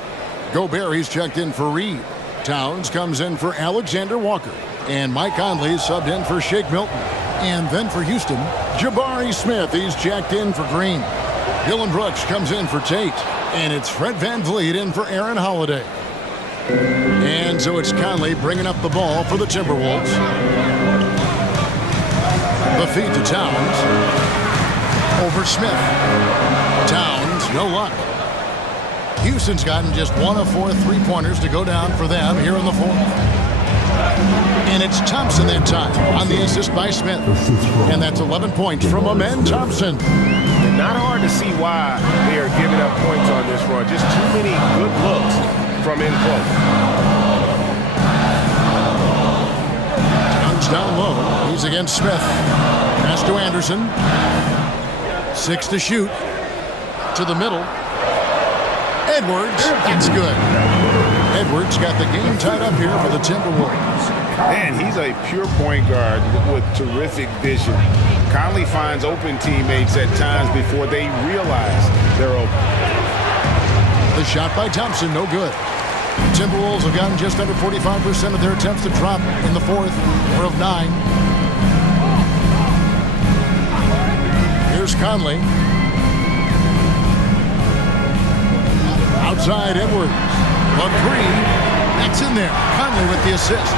Gobert, he's checked in for Reed. Towns comes in for Alexander Walker. And Mike Conley subbed in for Shake Milton. And then for Houston, Jabari Smith, he's checked in for Green. Dylan Brooks comes in for Tate. And it's Fred VanVleet in for Aaron Holiday. And so it's Conley bringing up the ball for the Timberwolves. The feed to Towns. Over Smith. Towns, no luck. Houston's gotten just 1 of 4 3-pointers to go down for them here in the 4th. And it's Thompson that time on the assist by Smith. And that's 11 points from Amen Thompson. Not hard to see why they are giving up points on this run. Just too many good looks from in close. Towns down low. He's against Smith. Pass to Anderson. 6 to shoot. To the middle. Edwards, that's good. Edwards got the game tied up here for the Timberwolves. Man, he's a pure point guard with terrific vision. Conley finds open teammates at times before they realize they're open. The shot by Thompson, no good. Timberwolves have gotten just under 45% of their attempts to drop in the 4th, 4 of 9. Here's Conley. Outside Edwards. A 3. That's in there. Conley with the assist.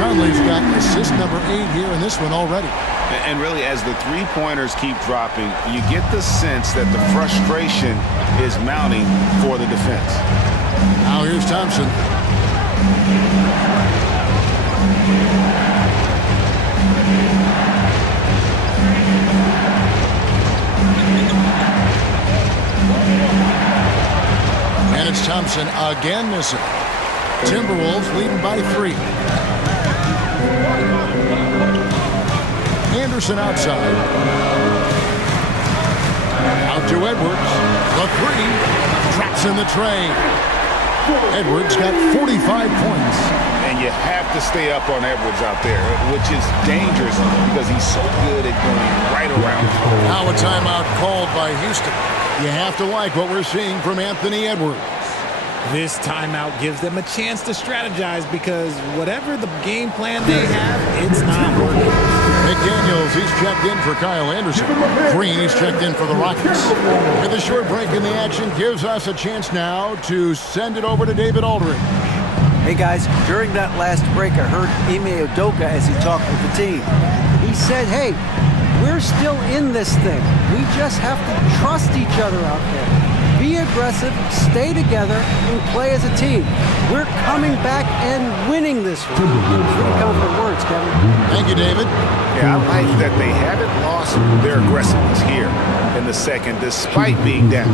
Conley's got assist number 8 here in this one already. And really, as the three-pointers keep dropping, you get the sense that the frustration is mounting for the defense. Now here's Thompson. And it's Thompson again missing. Timberwolves leading by 3. Anderson outside. Out to Edwards. The 3. Drops in the tray. Edwards got 45 points. And you have to stay up on Edwards out there, which is dangerous because he's so good at going right around. Now a timeout called by Houston. You have to like what we're seeing from Anthony Edwards. This timeout gives them a chance to strategize because whatever the game plan they have, it's not working. McDaniels, he's checked in for Kyle Anderson. Green, he's checked in for the Rockets. With a short break in the action, gives us a chance now to send it over to David Aldridge. Hey guys, during that last break, I heard Ime Udoka as he talked with the team. He said, hey, we're still in this thing. We just have to trust each other out there. Be aggressive, stay together, and play as a team. We're coming back and winning this one. Pretty comfortable words, Kevin. Thank you, David. Yeah, I like that they haven't lost their aggressiveness here in the second, despite being down.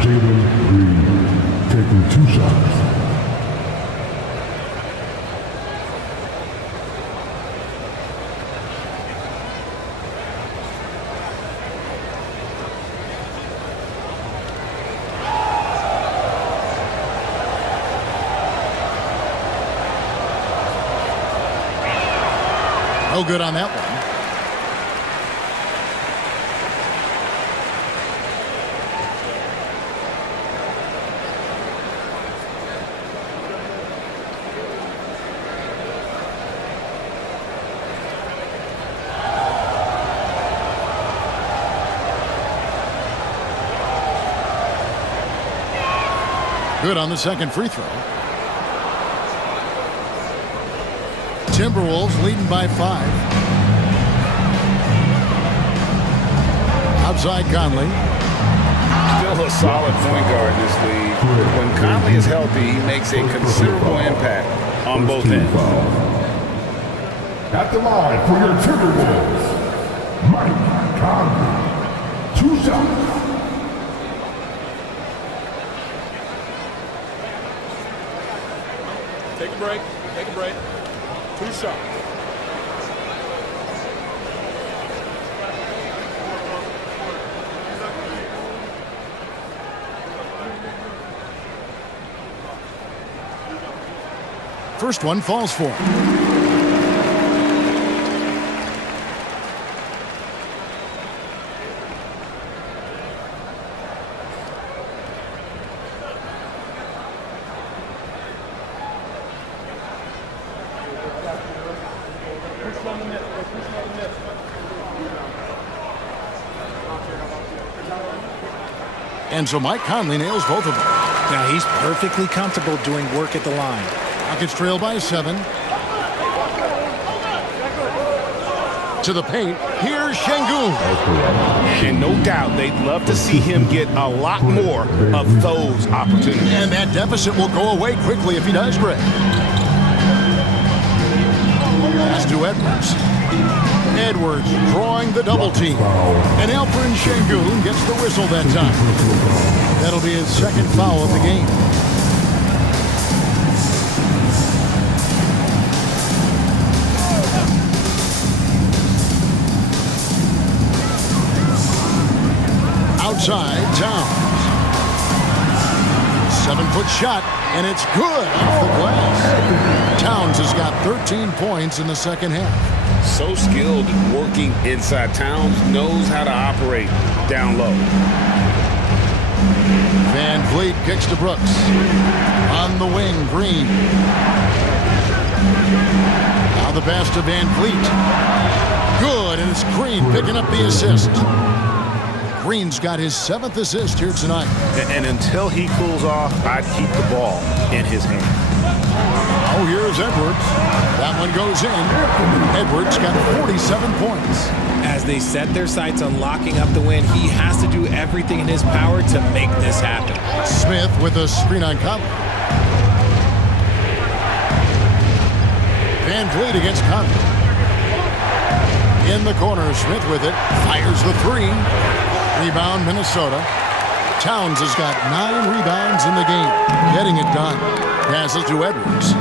Jalen Green taking 2 shots. No good on that one. Good on the second free throw. Timberwolves leading by 5. Outside Conley. Still a solid point guard in this league. When Conley is healthy, he makes a considerable impact on both ends. At the line for your Timberwolves, Mike Conley. 2 shots. Take a break. Take a break. 2 shots. First one falls for him. And so Mike Conley nails both of them. Now he's perfectly comfortable doing work at the line. Rockets trail by 7. To the paint. Here's Şengün. And no doubt they'd love to see him get a lot more of those opportunities. And that deficit will go away quickly if he does, Greg. Pass to Edwards. Edwards drawing the double team. And Alperen Şengün gets the whistle that time. That'll be his second foul of the game. Outside, Towns. 7-foot shot, and it's good off the glass. Towns has got 13 points in the second half. So skilled working inside. Towns knows how to operate down low. Van Vliet kicks to Brooks. On the wing, Green. Now the pass to Van Vliet. Good, and it's Green picking up the assist. Green's got his 7th assist here tonight. And until he cools off, I'd keep the ball in his hand. Oh, here's Edwards. That one goes in. Edwards got 47 points. As they set their sights on locking up the win, he has to do everything in his power to make this happen. Smith with a screen on Conley. Van Vliet against Conley. In the corner, Smith with it. Fires the three. Rebound, Minnesota. Towns has got 9 rebounds in the game. Getting it done. Passes to Edwards.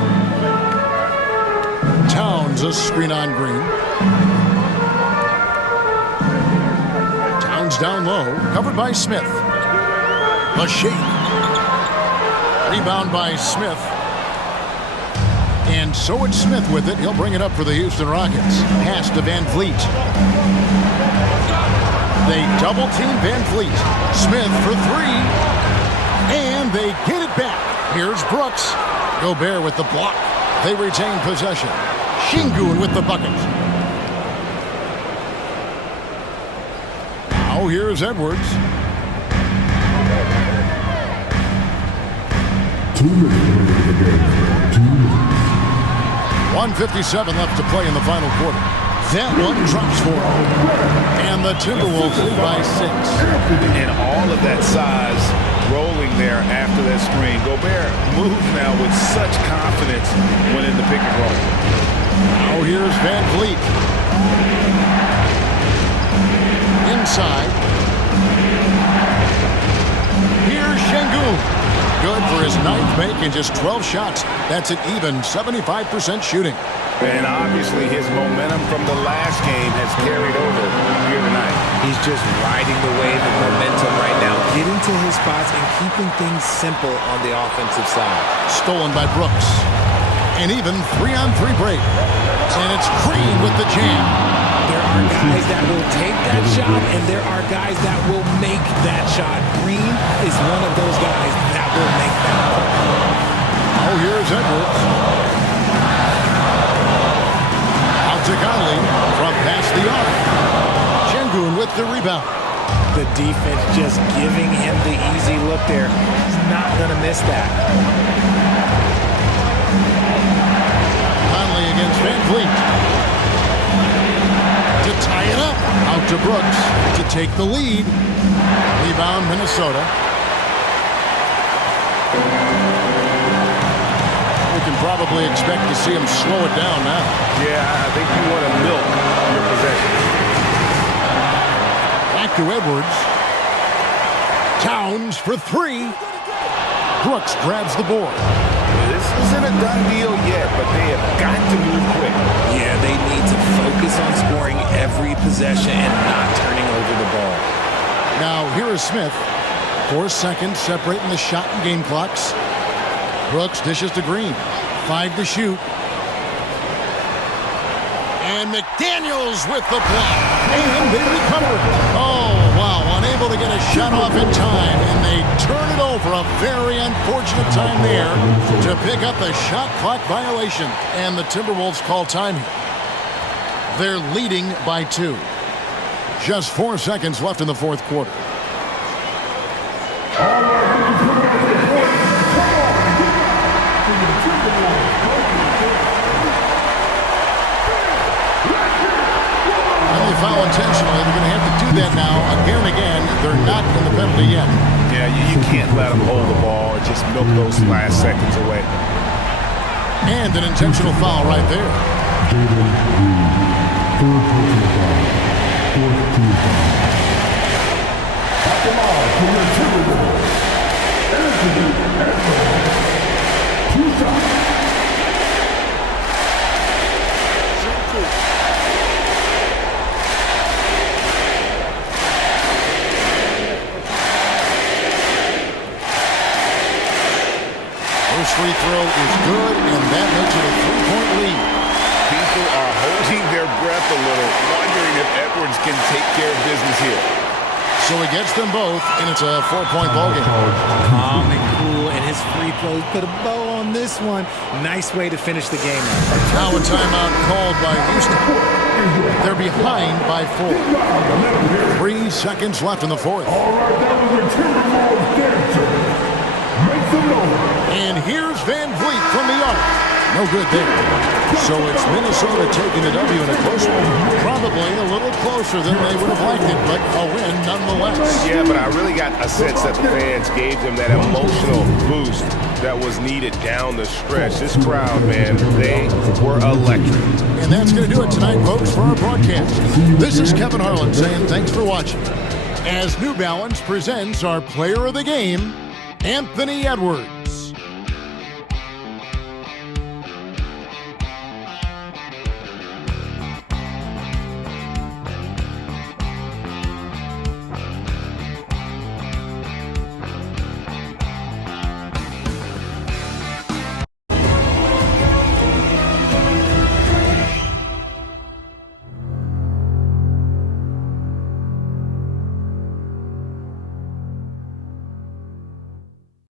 Towns a screen on Green. Towns down low. Covered by Smith. A shake. Rebound by Smith. And so it's Smith with it. He'll bring it up for the Houston Rockets. Pass to Van Vliet. They double team Van Vliet. Smith for 3. And they get it back. Here's Brooks. Gobert with the block. They retain possession. Şengün with the bucket. Now here's Edwards. 2 minutes. 2 minutes. 1:57 left to play in the final quarter. That one drops for him. And the Timberwolves lead by 6. And all of that size rolling there after that screen. Gobert moves now with such confidence when in the pick and roll. Now here's Van Vliet. Inside. Here's Şengün. Good for his 9th make and just 12 shots. That's an even 75% shooting. And obviously his momentum from the last game has carried over here tonight. He's just riding the wave of momentum right now, getting to his spots and keeping things simple on the offensive side. Stolen by Brooks. And even 3-on-3 break. And it's Green with the jam. There are guys that will take that shot, and there are guys that will make that shot. Green is one of those guys that will make that. Oh, here's Edwards. Out to Conley from past the arc. Şengün with the rebound. The defense just giving him the easy look there. He's not going to miss that. Conley against Van Vliet. To tie it up. Out to Brooks to take the lead. Rebound, Minnesota. We can probably expect to see him slow it down now. Yeah, I think you want to milk your possession. Back to Edwards. Towns for 3. Brooks grabs the board. This isn't a done deal yet, but they have got to move quick. Yeah, they need to focus on scoring every possession and not turning over the ball. Now, here is Smith. 4 seconds separating the shot and game clocks. Brooks dishes to Green. 5 to shoot. And McDaniels with the block. And they recover it. Oh, wow. Unable to get a shot off in time. And they turn it over. A very unfortunate time there to pick up the shot clock violation. And the Timberwolves call time here. They're leading by 2. Just 4 seconds left in the fourth quarter. Foul intentionally. They're going to have to do that now again and again. They're not in the penalty yet. Yeah, you can't let them hold the ball and just milk those last seconds away. And an intentional foul right there. First free throw is good, and that makes it a 3-point lead. People are holding their breath a little, wondering if Edwards can take care of business here. So he gets them both, and it's a 4-point ballgame. Calm and cool, and his free throws put a bow on this one. Nice way to finish the game. Now a timeout called by Houston. They're behind by 4. 3 seconds left in the fourth. All right, that was a Timberwolves dancer. Make some noise. And here's Van Vliet from the arc. No good there. So it's Minnesota taking the W in a close one. Probably a little closer than they would have liked it, but a win nonetheless. Yeah, but I really got a sense that the fans gave them that emotional boost that was needed down the stretch. This crowd, man, they were electric. And that's going to do it tonight, folks, for our broadcast. This is Kevin Harlan saying thanks for watching as New Balance presents our player of the game, Anthony Edwards.